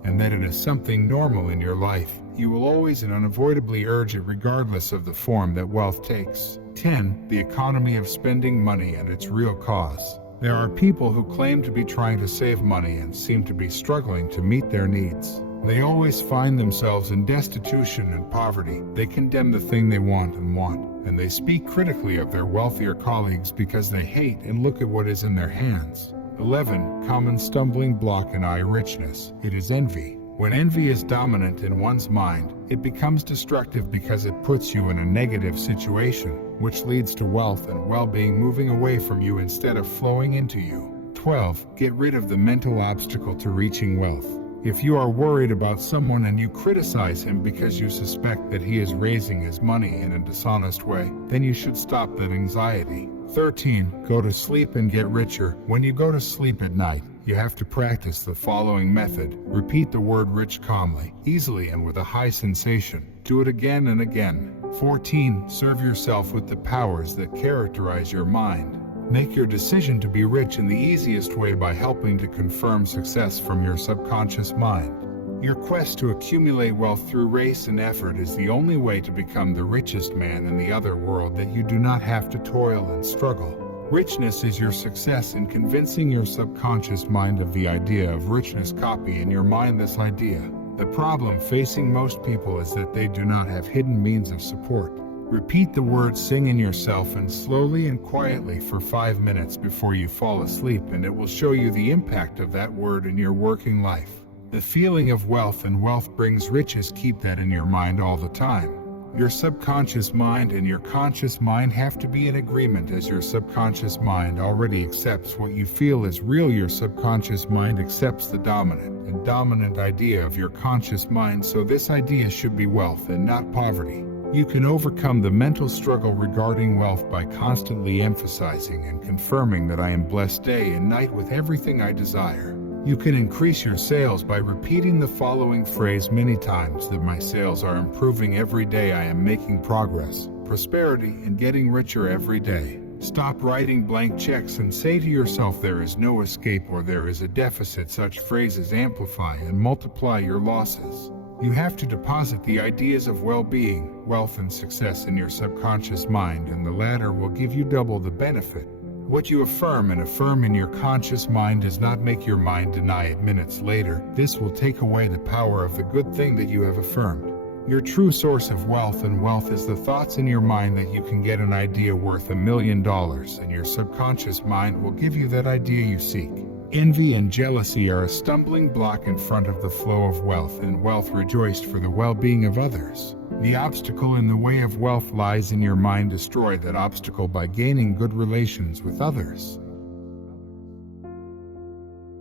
and that it is something normal in your life, you will always and unavoidably urge it regardless of the form that wealth takes. 10. The economy of spending money and its real cause. There are people who claim to be trying to save money and seem to be struggling to meet their needs. They always find themselves in destitution and poverty. They condemn the thing they want, and they speak critically of their wealthier colleagues because they hate and look at what is in their hands. 11. Common stumbling block in richness. It is envy. When envy is dominant in one's mind, it becomes destructive because it puts you in a negative situation, which leads to wealth and well-being moving away from you instead of flowing into you. 12. Get rid of the mental obstacle to reaching wealth. If you are worried about someone and you criticize him because you suspect that he is raising his money in a dishonest way, then you should stop that anxiety. 13. Go to sleep and get richer. When you go to sleep at night, you have to practice the following method. Repeat the word "rich" calmly, easily, and with a high sensation. Do it again and again. 14. Serve yourself with the powers that characterize your mind. Make your decision to be rich in the easiest way by helping to confirm success from your subconscious mind. Your quest to accumulate wealth through race and effort is the only way to become the richest man in the other world that you do not have to toil and struggle. Richness is your success in convincing your subconscious mind of the idea of richness. Copy in your mind this idea. The problem facing most people is that they do not have hidden means of support. Repeat the word "sing" in yourself and slowly and quietly for 5 minutes before you fall asleep, and it will show you the impact of that word in your working life. The feeling of wealth and wealth brings riches. Keep that in your mind all the time. Your subconscious mind and your conscious mind have to be in agreement, as your subconscious mind already accepts what you feel is real. Your subconscious mind accepts the dominant idea of your conscious mind, so this idea should be wealth and not poverty. You can overcome the mental struggle regarding wealth by constantly emphasizing and confirming that "I am blessed day and night with everything I desire." You can increase your sales by repeating the following phrase many times: that my sales are improving every day, I am making progress, prosperity, and getting richer every day. Stop writing blank checks and say to yourself there is no escape or there is a deficit. Such phrases amplify and multiply your losses. You have to deposit the ideas of well-being, wealth, and success in your subconscious mind, and the latter will give you double the benefit. What you affirm in your conscious mind does not make your mind deny it minutes later. This will take away the power of the good thing that you have affirmed. your true source of wealth, and wealth is the thoughts in your mind that you can get an idea worth $1 million, and your subconscious mind will give you that idea you seek. Envy and jealousy are a stumbling block in front of the flow of wealth, and wealth rejoiced for the well-being of others. The obstacle in the way of wealth lies in your mind. Destroy that obstacle by gaining good relations with others.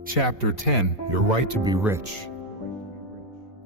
Chapter 10. Your right to be rich.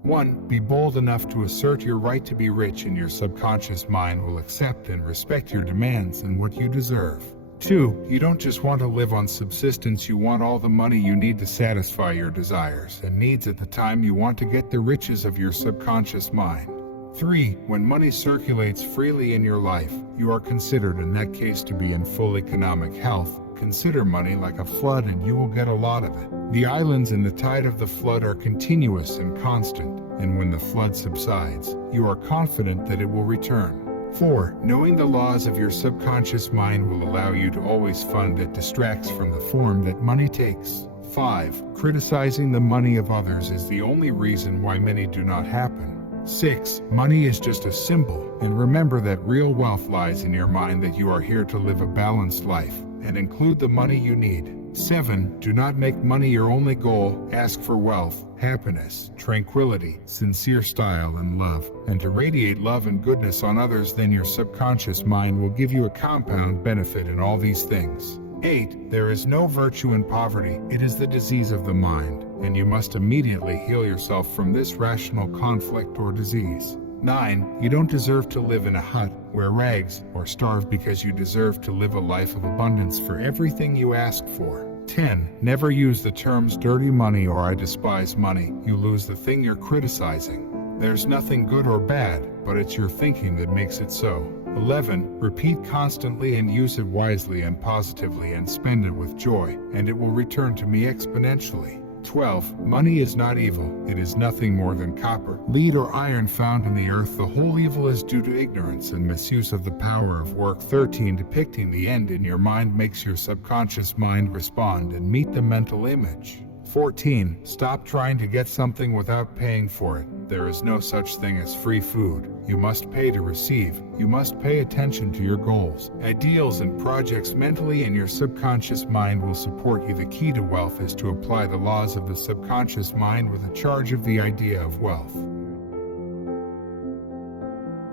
1. Be bold enough to assert your right to be rich, and your subconscious mind will accept and respect your demands and what you deserve. 2. You don't just want to live on subsistence, you want all the money you need to satisfy your desires and needs at the time you want to get the riches of your subconscious mind. 3. When money circulates freely in your life, you are considered in that case to be in full economic health. Consider money like a flood and you will get a lot of it. The islands in the tide of the flood are continuous and constant, and when the flood subsides, you are confident that it will return. 4. Knowing the laws of your subconscious mind will allow you to always fund that distracts from the form that money takes. 5. Criticizing the money of others is the only reason why many do not happen. 6. Money is just a symbol, and remember that real wealth lies in your mind, that you are here to live a balanced life, and include the money you need. 7. Do not make money your only goal. Ask for wealth, happiness, tranquility, sincere style, and love, and to radiate love and goodness on others. Then your subconscious mind will give you a compound benefit in all these things. 8. There is no virtue in poverty. It is the disease of the mind, and you must immediately heal yourself from this rational conflict or disease. 9. You don't deserve to live in a hut, wear rags, or starve, because you deserve to live a life of abundance for everything you ask for. 10. Never use the terms dirty money or I despise money. You lose the thing you're criticizing. There's nothing good or bad, but it's your thinking that makes it so. 11. Repeat constantly and use it wisely and positively, and spend it with joy, and it will return to me exponentially. 12. Money is not evil. It is nothing more than copper, lead, or iron found in the earth. The whole evil is due to ignorance and misuse of the power of work. 13. Depicting the end in your mind makes your subconscious mind respond and meet the mental image. 14. Stop trying to get something without paying for it. There is no such thing as free food. You must pay to receive. You must pay attention to your goals, ideals, and projects mentally, and your subconscious mind will support you. The key to wealth is to apply the laws of the subconscious mind with a charge of the idea of wealth.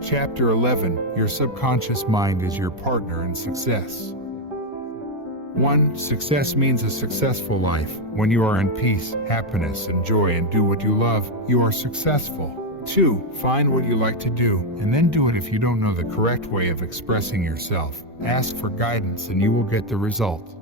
Chapter 11. Your subconscious mind is your partner in success. 1. Success means a successful life. When you are in peace, happiness, and joy, and do what you love, you are successful. 2. Find what you like to do, and then do it. If you don't know the correct way of expressing yourself, ask for guidance and you will get the result.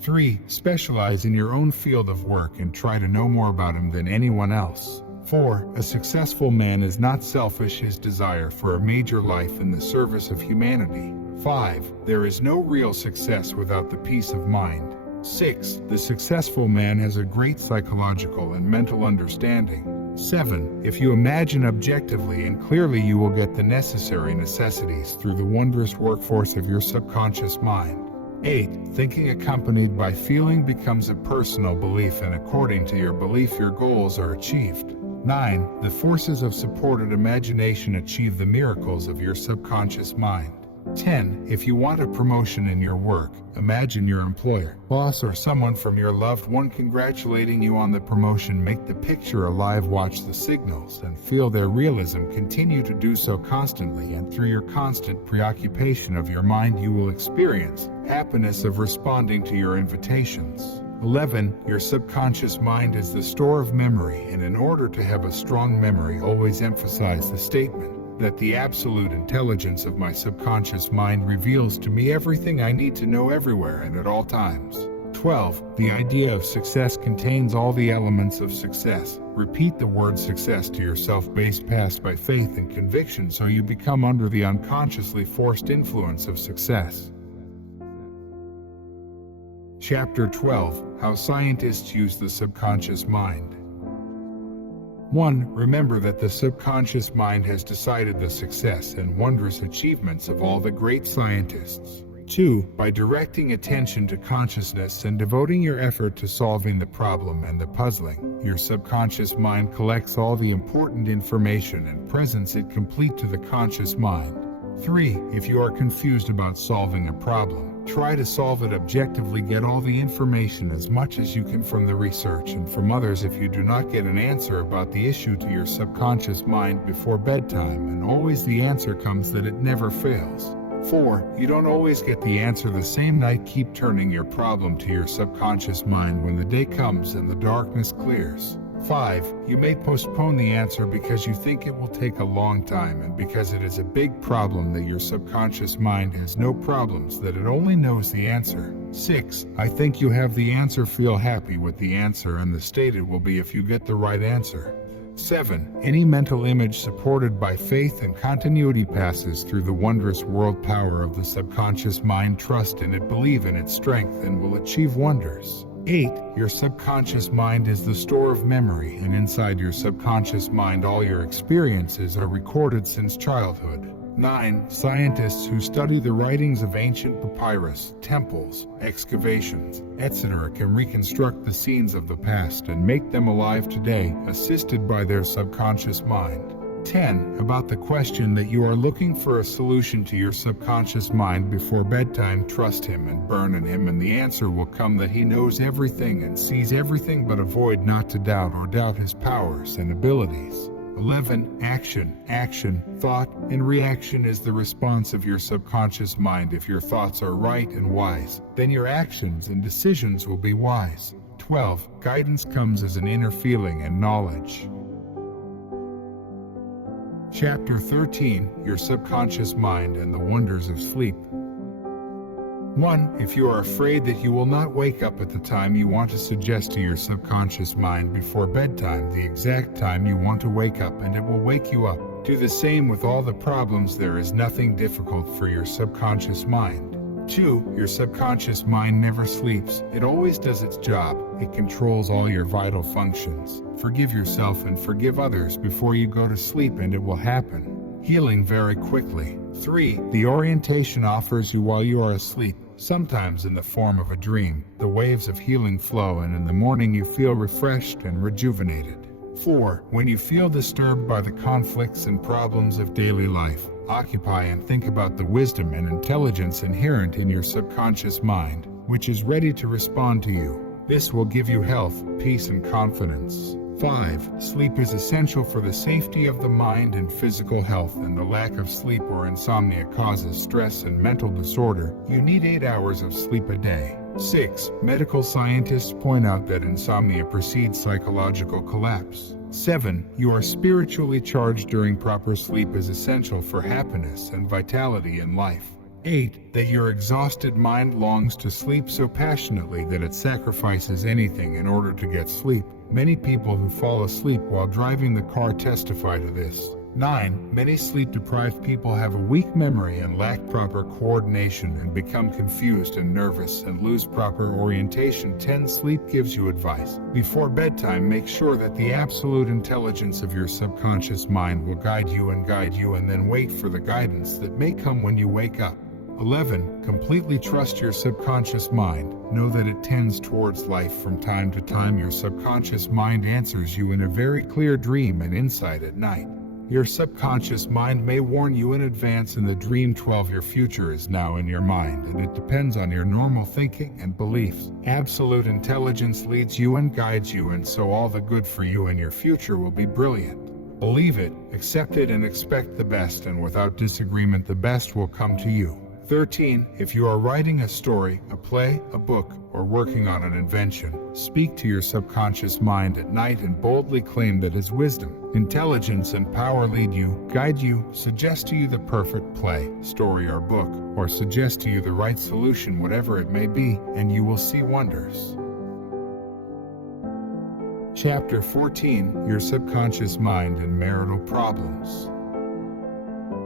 3. Specialize in your own field of work and try to know more about him than anyone else. 4. A successful man is not selfish. His desire for a major life in the service of humanity. 5. There is no real success without the peace of mind. 6. The successful man has a great psychological and mental understanding. 7. If you imagine objectively and clearly, you will get the necessary necessities through the wondrous workforce of your subconscious mind. 8. Thinking accompanied by feeling becomes a personal belief, and according to your belief, your goals are achieved. 9. The forces of supported imagination achieve the miracles of your subconscious mind. 10. If you want a promotion in your work, imagine your employer, boss, or someone from your loved one congratulating you on the promotion. Make the picture alive, watch the signals, and feel their realism. Continue to do so constantly, and through your constant preoccupation of your mind, you will experience happiness of responding to your invitations. 11. Your subconscious mind is the store of memory, and in order to have a strong memory, always emphasize the statement that the absolute intelligence of my subconscious mind reveals to me everything I need to know everywhere and at all times. 12. The idea of success contains all the elements of success. Repeat the word success to yourself, based past by faith and conviction, so you become under the unconsciously forced influence of success. Chapter 12. How scientists use the subconscious mind. 1. Remember that the subconscious mind has decided the success and wondrous achievements of all the great scientists. 2. By directing attention to consciousness and devoting your effort to solving the problem and the puzzling, your subconscious mind collects all the important information and presents it complete to the conscious mind. 3. If you are confused about solving a problem, try to solve it objectively. Get all the information as much as you can from the research and from others. If you do not get an answer about the issue to your subconscious mind before bedtime, and always the answer comes, that it never fails. 4. You don't always get the answer the same night. Keep turning your problem to your subconscious mind when the day comes and the darkness clears. 5. You may postpone the answer because you think it will take a long time, and because it is a big problem that your subconscious mind has no problems, that it only knows the answer. 6. I think you have the answer. Feel happy with the answer and the state it will be if you get the right answer. 7. Any mental image supported by faith and continuity passes through the wondrous world power of the subconscious mind. Trust in it, believe in its strength, and will achieve wonders. 8. Your subconscious mind is the store of memory, and inside your subconscious mind all your experiences are recorded since childhood. 9. Scientists who study the writings of ancient papyrus, temples, excavations, etc. can reconstruct the scenes of the past and make them alive today, assisted by their subconscious mind. 10. About the question that you are looking for a solution to your subconscious mind before bedtime, trust him and burn in him, and the answer will come, that he knows everything and sees everything, but avoid not to doubt or doubt his powers and abilities. 11. Action. Action, thought, and reaction is the response of your subconscious mind. If your thoughts are right and wise, then your actions and decisions will be wise. 12. Guidance comes as an inner feeling and knowledge. Chapter 13. Your subconscious mind and the wonders of sleep. 1. If you are afraid that you will not wake up at the time you want to, suggest to your subconscious mind before bedtime the exact time you want to wake up, and it will wake you up. Do the same with all the problems. There is nothing difficult for your subconscious mind. 2. Your subconscious mind never sleeps. It always does its job. It controls all your vital functions. Forgive yourself and forgive others before you go to sleep, and it will happen. Healing very quickly. 3. The orientation offers you while you are asleep, sometimes in the form of a dream. The waves of healing flow, and in the morning you feel refreshed and rejuvenated. 4. When you feel disturbed by the conflicts and problems of daily life, occupy and think about the wisdom and intelligence inherent in your subconscious mind, which is ready to respond to you. This will give you health, peace, and confidence. 5. Sleep is essential for the safety of the mind and physical health, and the lack of sleep or insomnia causes stress and mental disorder. You need 8 hours of sleep a day. 6. Medical scientists point out that insomnia precedes psychological collapse. 7. You are spiritually charged during proper sleep is essential for happiness and vitality in life. 8. That your exhausted mind longs to sleep so passionately that it sacrifices anything in order to get sleep. Many people who fall asleep while driving the car testify to this. 9. Many sleep-deprived people have a weak memory and lack proper coordination, and become confused and nervous and lose proper orientation. 10. Sleep gives you advice. Before bedtime, make sure that the absolute intelligence of your subconscious mind will guide you, and then wait for the guidance that may come when you wake up. 11. Completely trust your subconscious mind. Know that it tends towards life from time to time. Your subconscious mind answers you in a very clear dream and insight at night. Your subconscious mind may warn you in advance in the dream. 12. Your future is now in your mind, and it depends on your normal thinking and beliefs. Absolute intelligence leads you and guides you, and so all the good for you and your future will be brilliant. Believe it, accept it, and expect the best, and without disagreement the best will come to you. 13. If you are writing a story, a play, a book, or working on an invention, speak to your subconscious mind at night and boldly claim that his wisdom, intelligence, and power lead you, guide you, suggest to you the perfect play, story, or book, or suggest to you the right solution, whatever it may be, and you will see wonders. Chapter 14. Your subconscious mind and marital problems.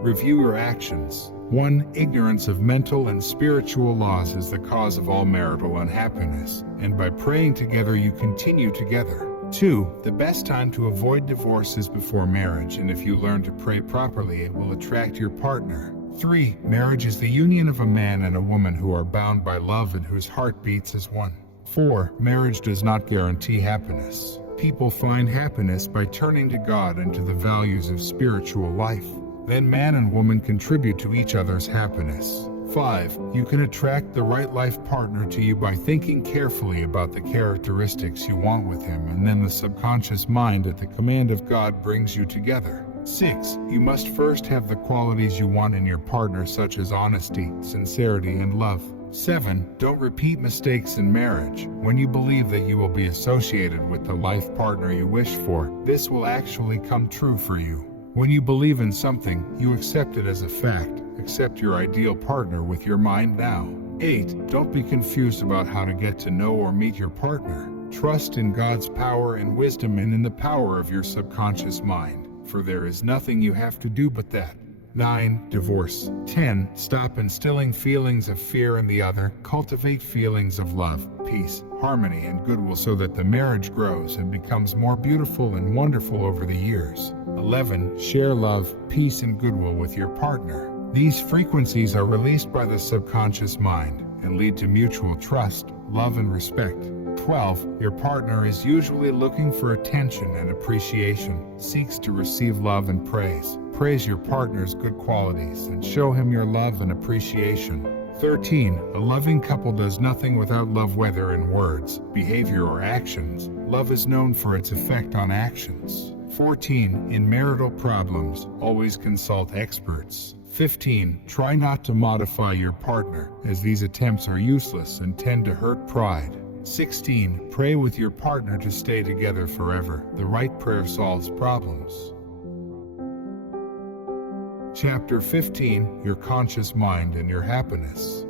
Review your actions. 1. Ignorance of mental and spiritual laws is the cause of all marital unhappiness, and by praying together you continue together. 2. The best time to avoid divorce is before marriage, and if you learn to pray properly it will attract your partner. 3. Marriage is the union of a man and a woman who are bound by love and whose heart beats as one. 4. Marriage does not guarantee happiness. People find happiness by turning to God and to the values of spiritual life. Then man and woman contribute to each other's happiness. 5. You can attract the right life partner to you by thinking carefully about the characteristics you want with him, and then the subconscious mind at the command of God brings you together. 6. You must first have the qualities you want in your partner, such as honesty, sincerity, and love. 7. Don't repeat mistakes in marriage. When you believe that you will be associated with the life partner you wish for, this will actually come true for you. When you believe in something, you accept it as a fact. Accept your ideal partner with your mind now. 8. Don't be confused about how to get to know or meet your partner. Trust in God's power and wisdom and in the power of your subconscious mind, for there is nothing you have to do but that. 9. Divorce. 10. Stop instilling feelings of fear in the other. Cultivate feelings of love, peace, harmony, and goodwill so that the marriage grows and becomes more beautiful and wonderful over the years. 11. Share love, peace, and goodwill with your partner. These frequencies are released by the subconscious mind and lead to mutual trust, love, and respect. 12. Your partner is usually looking for attention and appreciation, seeks to receive love and praise. Praise your partner's good qualities and show him your love and appreciation. 13. A loving couple does nothing without love, whether in words, behavior, or actions. Love is known for its effect on actions. 14. In marital problems, always consult experts. 15. Try not to modify your partner, as these attempts are useless and tend to hurt pride. 16. Pray with your partner to stay together forever. The right prayer solves problems. Chapter 15. Your conscious mind and your happiness.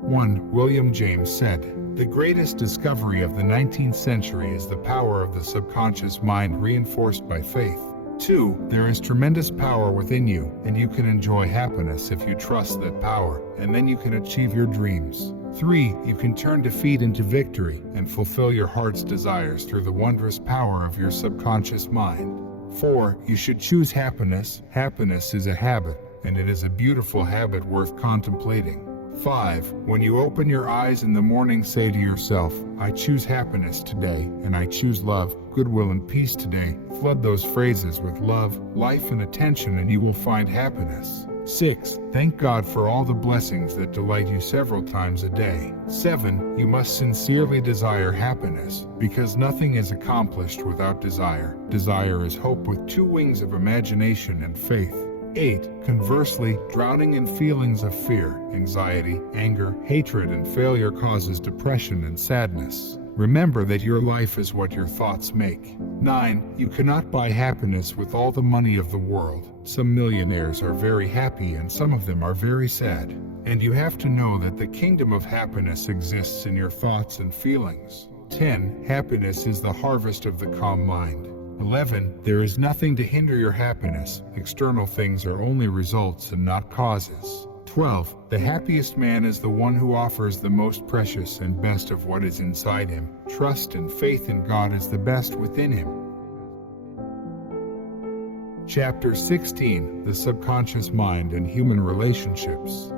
1. William James said, "The greatest discovery of the 19th century is the power of the subconscious mind reinforced by faith." 2. There is tremendous power within you, and you can enjoy happiness if you trust that power, and then you can achieve your dreams. 3. You can turn defeat into victory and fulfill your heart's desires through the wondrous power of your subconscious mind. 4. You should choose happiness. Happiness is a habit, and it is a beautiful habit worth contemplating. 5. When you open your eyes in the morning, say to yourself, "I choose happiness today, and I choose love, goodwill, and peace today." Flood those phrases with love, life, and attention, and you will find happiness. 6. Thank God for all the blessings that delight you several times a day. 7. You must sincerely desire happiness, because nothing is accomplished without desire. Desire is hope with 2 wings of imagination and faith. 8. Conversely, drowning in feelings of fear, anxiety, anger, hatred, and failure causes depression and sadness. Remember that your life is what your thoughts make. 9. You cannot buy happiness with all the money of the world. Some millionaires are very happy and some of them are very sad. And you have to know that the kingdom of happiness exists in your thoughts and feelings. 10. Happiness is the harvest of the calm mind. 11. There is nothing to hinder your happiness. External things are only results and not causes. 12. The happiest man is the one who offers the most precious and best of what is inside him. Trust and faith in God is the best within him. Chapter 16. The subconscious mind and human relationships.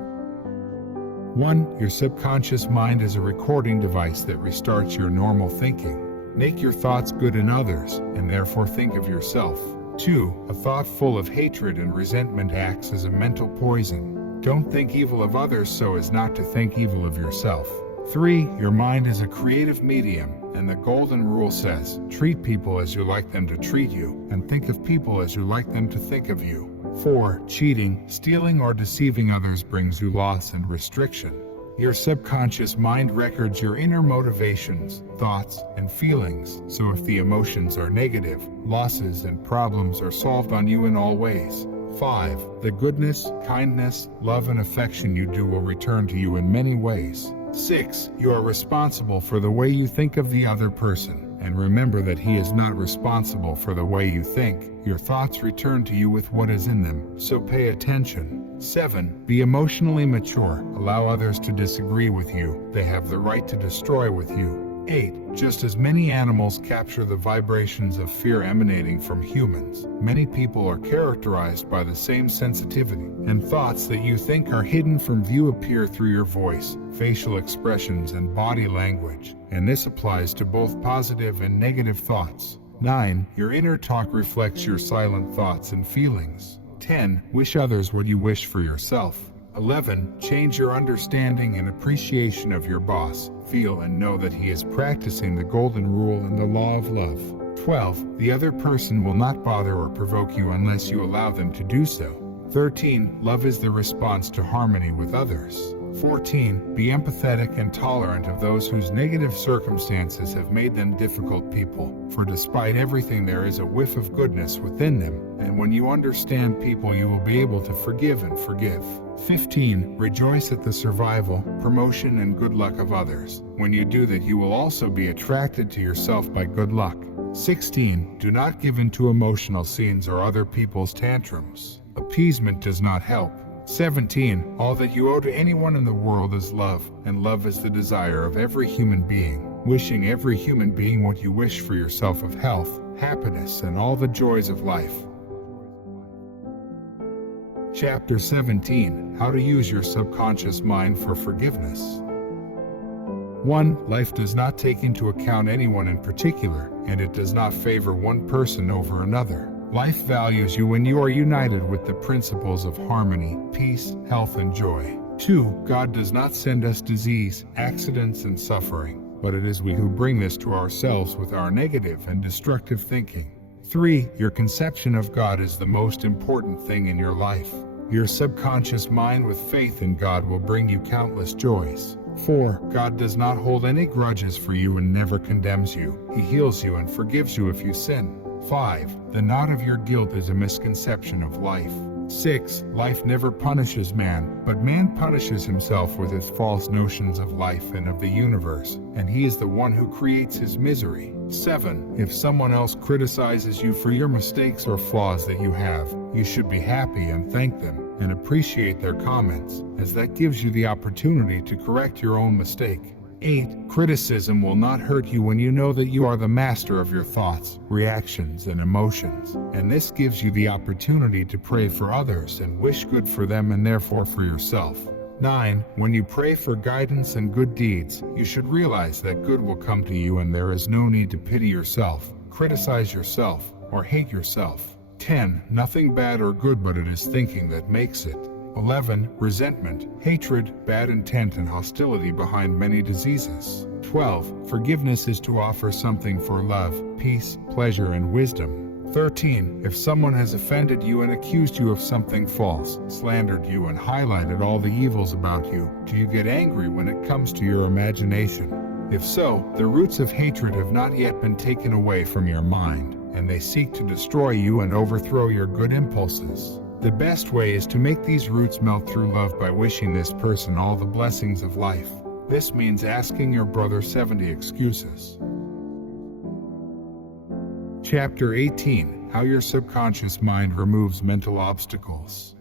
1. Your subconscious mind is a recording device that restarts your normal thinking. Make your thoughts good in others, and therefore think of yourself. 2. A thought full of hatred and resentment acts as a mental poison. Don't think evil of others so as not to think evil of yourself. 3. Your mind is a creative medium, and the golden rule says, treat people as you like them to treat you, and think of people as you like them to think of you. 4. Cheating, stealing, or deceiving others brings you loss and restriction. Your subconscious mind records your inner motivations, thoughts, and feelings, so if the emotions are negative, losses and problems are solved on you in all ways. 5. The goodness, kindness, love, and affection you do will return to you in many ways. 6. You are responsible for the way you think of the other person, and remember that he is not responsible for the way you think. Your thoughts return to you with what is in them, so pay attention. 7. Be emotionally mature. Allow others to disagree with you. They have the right to destroy with you. 8. Just as many animals capture the vibrations of fear emanating from humans, many people are characterized by the same sensitivity, and thoughts that you think are hidden from view appear through your voice, facial expressions, and body language, and this applies to both positive and negative thoughts. 9. Your inner talk reflects your silent thoughts and feelings. 10. Wish others what you wish for yourself. 11. Change your understanding and appreciation of your boss. Feel and know that he is practicing the golden rule and the law of love. 12. The other person will not bother or provoke you unless you allow them to do so. 13. Love is the response to harmony with others. 14. Be empathetic and tolerant of those whose negative circumstances have made them difficult people, for despite everything there is a whiff of goodness within them, and when you understand people you will be able to forgive and forgive. 15. Rejoice at the survival, promotion, and good luck of others. When you do that you will also be attracted to yourself by good luck. 16. Do not give in to emotional scenes or other people's tantrums. Appeasement does not help. 17. All that you owe to anyone in the world is love, and love is the desire of every human being. Wishing every human being what you wish for yourself of health, happiness, and all the joys of life. Chapter 17. How to use your subconscious mind for forgiveness. 1. Life does not take into account anyone in particular, and it does not favor one person over another. Life values you when you are united with the principles of harmony, peace, health, and joy. 2. God does not send us disease, accidents, and suffering, but it is we who bring this to ourselves with our negative and destructive thinking. 3. Your conception of God is the most important thing in your life. Your subconscious mind with faith in God will bring you countless joys. 4. God does not hold any grudges for you and never condemns you. He heals you and forgives you if you sin. 5. The knot of your guilt is a misconception of life. 6. Life never punishes man, but man punishes himself with his false notions of life and of the universe, and he is the one who creates his misery. 7. If someone else criticizes you for your mistakes or flaws that you have, you should be happy and thank them, and appreciate their comments, as that gives you the opportunity to correct your own mistake. 8. Criticism will not hurt you when you know that you are the master of your thoughts, reactions, and emotions, and this gives you the opportunity to pray for others and wish good for them and therefore for yourself. 9. When you pray for guidance and good deeds, you should realize that good will come to you and there is no need to pity yourself, criticize yourself, or hate yourself. 10. Nothing bad or good, but it is thinking that makes it. 11. Resentment, hatred, bad intent, and hostility behind many diseases. 12. Forgiveness is to offer something for love, peace, pleasure, and wisdom. 13. If someone has offended you and accused you of something false, slandered you, and highlighted all the evils about you, do you get angry when it comes to your imagination? If so, the roots of hatred have not yet been taken away from your mind, and they seek to destroy you and overthrow your good impulses. The best way is to make these roots melt through love by wishing this person all the blessings of life. This means asking your brother 70 excuses. Chapter 18. How your subconscious mind removes mental obstacles.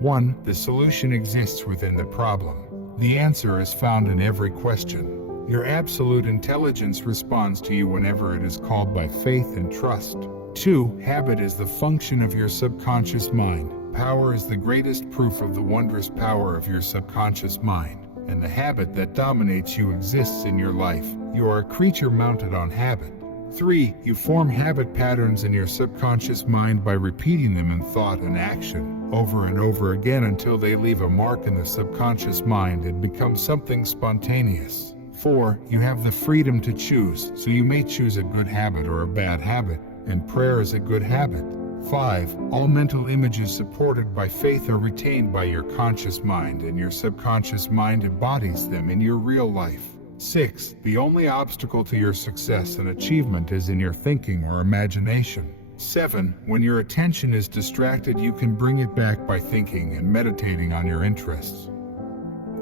1. The solution exists within the problem. The answer is found in every question. Your absolute intelligence responds to you whenever it is called by faith and trust. 2. Habit is the function of your subconscious mind. Power is the greatest proof of the wondrous power of your subconscious mind, and the habit that dominates you exists in your life. You are a creature mounted on habit. 3. You form habit patterns in your subconscious mind by repeating them in thought and action over and over again until they leave a mark in the subconscious mind and become something spontaneous. 4. You have the freedom to choose, so you may choose a good habit or a bad habit, and prayer is a good habit. 5. All mental images supported by faith are retained by your conscious mind, and your subconscious mind embodies them in your real life. 6. The only obstacle to your success and achievement is in your thinking or imagination. 7. When your attention is distracted, you can bring it back by thinking and meditating on your interests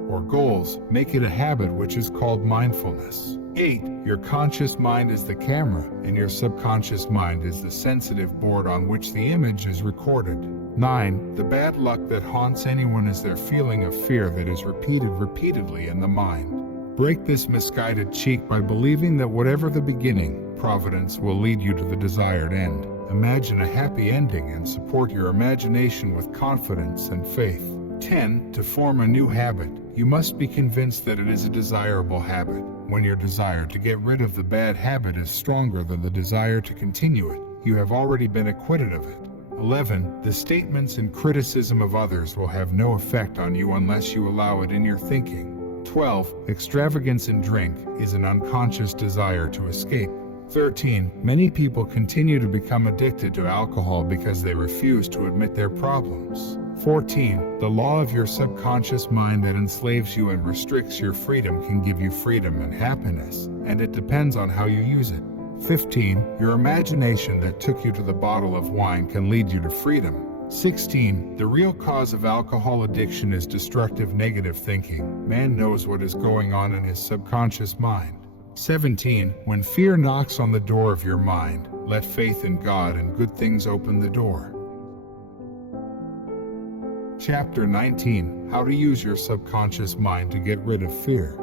or goals. Make it a habit, which is called mindfulness. 8. Your conscious mind is the camera, and your subconscious mind is the sensitive board on which the image is recorded. 9. The bad luck that haunts anyone is their feeling of fear that is repeated repeatedly in the mind. Break this misguided cheek by believing that whatever the beginning, providence will lead you to the desired end. Imagine a happy ending and support your imagination with confidence and faith. 10. To form a new habit, you must be convinced that it is a desirable habit. When your desire to get rid of the bad habit is stronger than the desire to continue it, you have already been acquitted of it. 11. The statements and criticism of others will have no effect on you unless you allow it in your thinking. 12. Extravagance in drink is an unconscious desire to escape. 13. Many people continue to become addicted to alcohol because they refuse to admit their problems. 14. The law of your subconscious mind that enslaves you and restricts your freedom can give you freedom and happiness, and it depends on how you use it. 15. Your imagination that took you to the bottle of wine can lead you to freedom. 16. The real cause of alcohol addiction is destructive negative thinking. Man knows what is going on in his subconscious mind. 17. When fear knocks on the door of your mind, let faith in God and good things open the door. Chapter 19. How to use your subconscious mind to get rid of fear.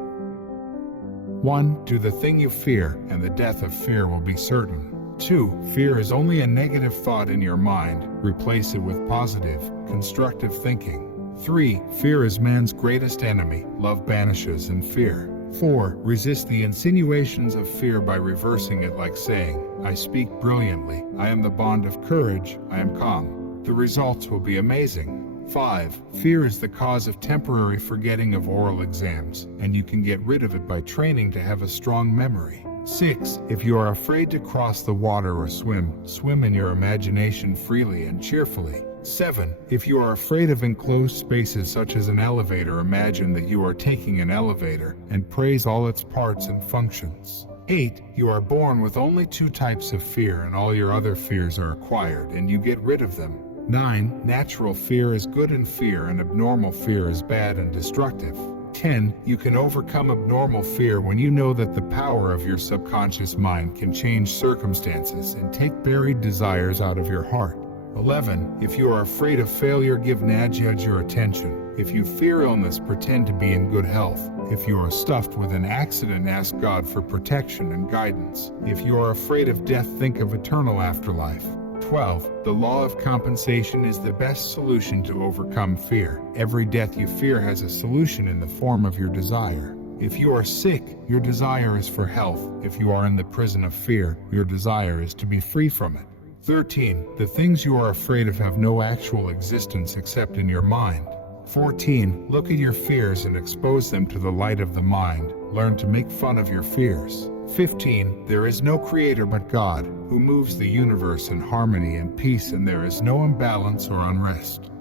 1. Do the thing you fear, and the death of fear will be certain. 2. Fear is only a negative thought in your mind. Replace it with positive, constructive thinking. 3. Fear is man's greatest enemy. Love banishes and fear. 4. Resist the insinuations of fear by reversing it like saying, I speak brilliantly, I am the bond of courage, I am calm. The results will be amazing. 5. Fear is the cause of temporary forgetting of oral exams, and you can get rid of it by training to have a strong memory. 6. If you are afraid to cross the water or swim in your imagination freely and cheerfully. 7. If you are afraid of enclosed spaces such as an elevator, imagine that you are taking an elevator and praise all its parts and functions. 8. You are born with only 2 types of fear and all your other fears are acquired and you get rid of them. 9. Natural fear is good and fear and abnormal fear is bad and destructive. 10. You can overcome abnormal fear when you know that the power of your subconscious mind can change circumstances and take buried desires out of your heart. 11. If you are afraid of failure, give Najjaj your attention. If you fear illness, pretend to be in good health. If you are stuffed with an accident, ask God for protection and guidance. If you are afraid of death, think of eternal afterlife. 12. The law of compensation is the best solution to overcome fear. Every death you fear has a solution in the form of your desire. If you are sick, your desire is for health. If you are in the prison of fear, your desire is to be free from it. 13. The things you are afraid of have no actual existence except in your mind. 14. Look at your fears and expose them to the light of the mind. Learn to make fun of your fears. 15. There is no creator but God, who moves the universe in harmony and peace, and there is no imbalance or unrest.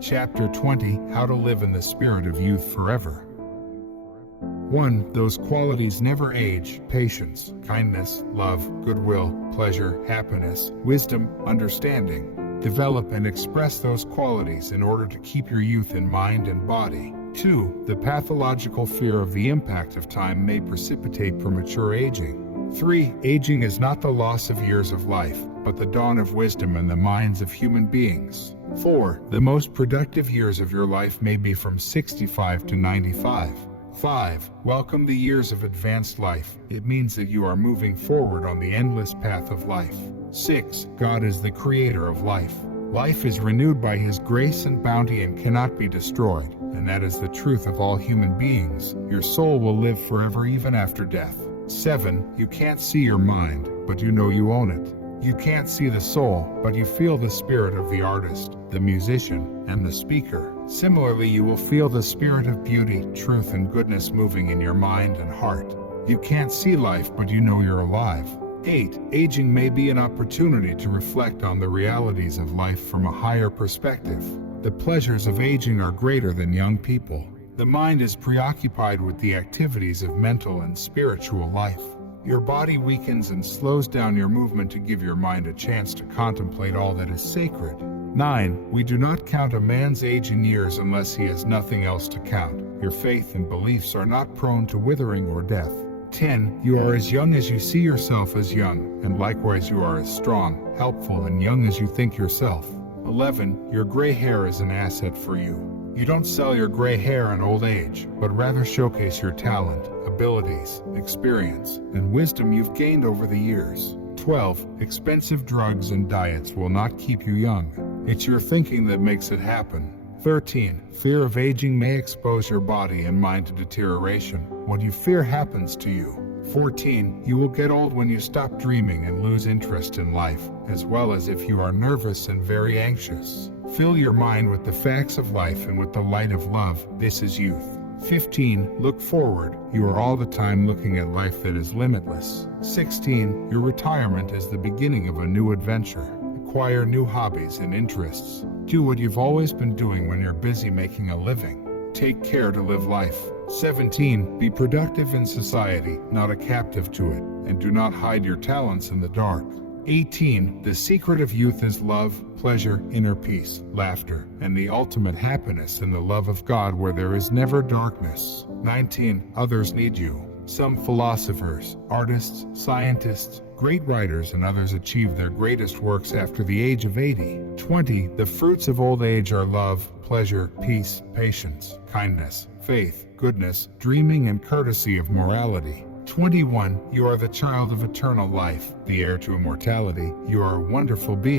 Chapter 20. How to live in the spirit of youth forever. 1. Those qualities never age: patience, kindness, love, goodwill, pleasure, happiness, wisdom, understanding. Develop and express those qualities in order to keep your youth in mind and body. 2. The pathological fear of the impact of time may precipitate premature aging. 3. Aging is not the loss of years of life, but the dawn of wisdom in the minds of human beings. 4. The most productive years of your life may be from 65 to 95. 5. Welcome the years of advanced life. It means that you are moving forward on the endless path of life. 6. God is the creator of life. Life is renewed by His grace and bounty and cannot be destroyed, and that is the truth of all human beings. Your soul will live forever even after death. 7. You can't see your mind, but you know you own it. You can't see the soul, but you feel the spirit of the artist, the musician, and the speaker. Similarly, you will feel the spirit of beauty, truth, and goodness moving in your mind and heart. You can't see life, but you know you're alive. 8. Aging may be an opportunity to reflect on the realities of life from a higher perspective. The pleasures of aging are greater than young people. The mind is preoccupied with the activities of mental and spiritual life. Your body weakens and slows down your movement to give your mind a chance to contemplate all that is sacred. 9. We do not count a man's age in years unless he has nothing else to count. Your faith and beliefs are not prone to withering or death. 10. You are as young as you see yourself as young, and likewise you are as strong, helpful, and young as you think yourself. 11. Your gray hair is an asset for you. You don't sell your gray hair in old age, but rather showcase your talent, abilities, experience, and wisdom you've gained over the years. 12. Expensive drugs and diets will not keep you young. It's your thinking that makes it happen. 13. Fear of aging may expose your body and mind to deterioration. What you fear happens to you. 14. You will get old when you stop dreaming and lose interest in life, as well as if you are nervous and very anxious. Fill your mind with the facts of life and with the light of love. This is youth. 15. Look forward. You are all the time looking at life that is limitless. 16. Your retirement is the beginning of a new adventure. Acquire new hobbies and interests. Do what you've always been doing when you're busy making a living. Take care to live life. 17. Be productive in society, not a captive to it, and do not hide your talents in the dark. 18. The secret of youth is love, pleasure, inner peace, laughter, and the ultimate happiness in the love of God where there is never darkness. 19. Others need you. Some philosophers, artists, scientists, great writers, and others achieve their greatest works after the age of 80. 20. The fruits of old age are love, pleasure, peace, patience, kindness, faith, goodness, dreaming, and courtesy of morality. 21. You are the child of eternal life, the heir to immortality. You are a wonderful being.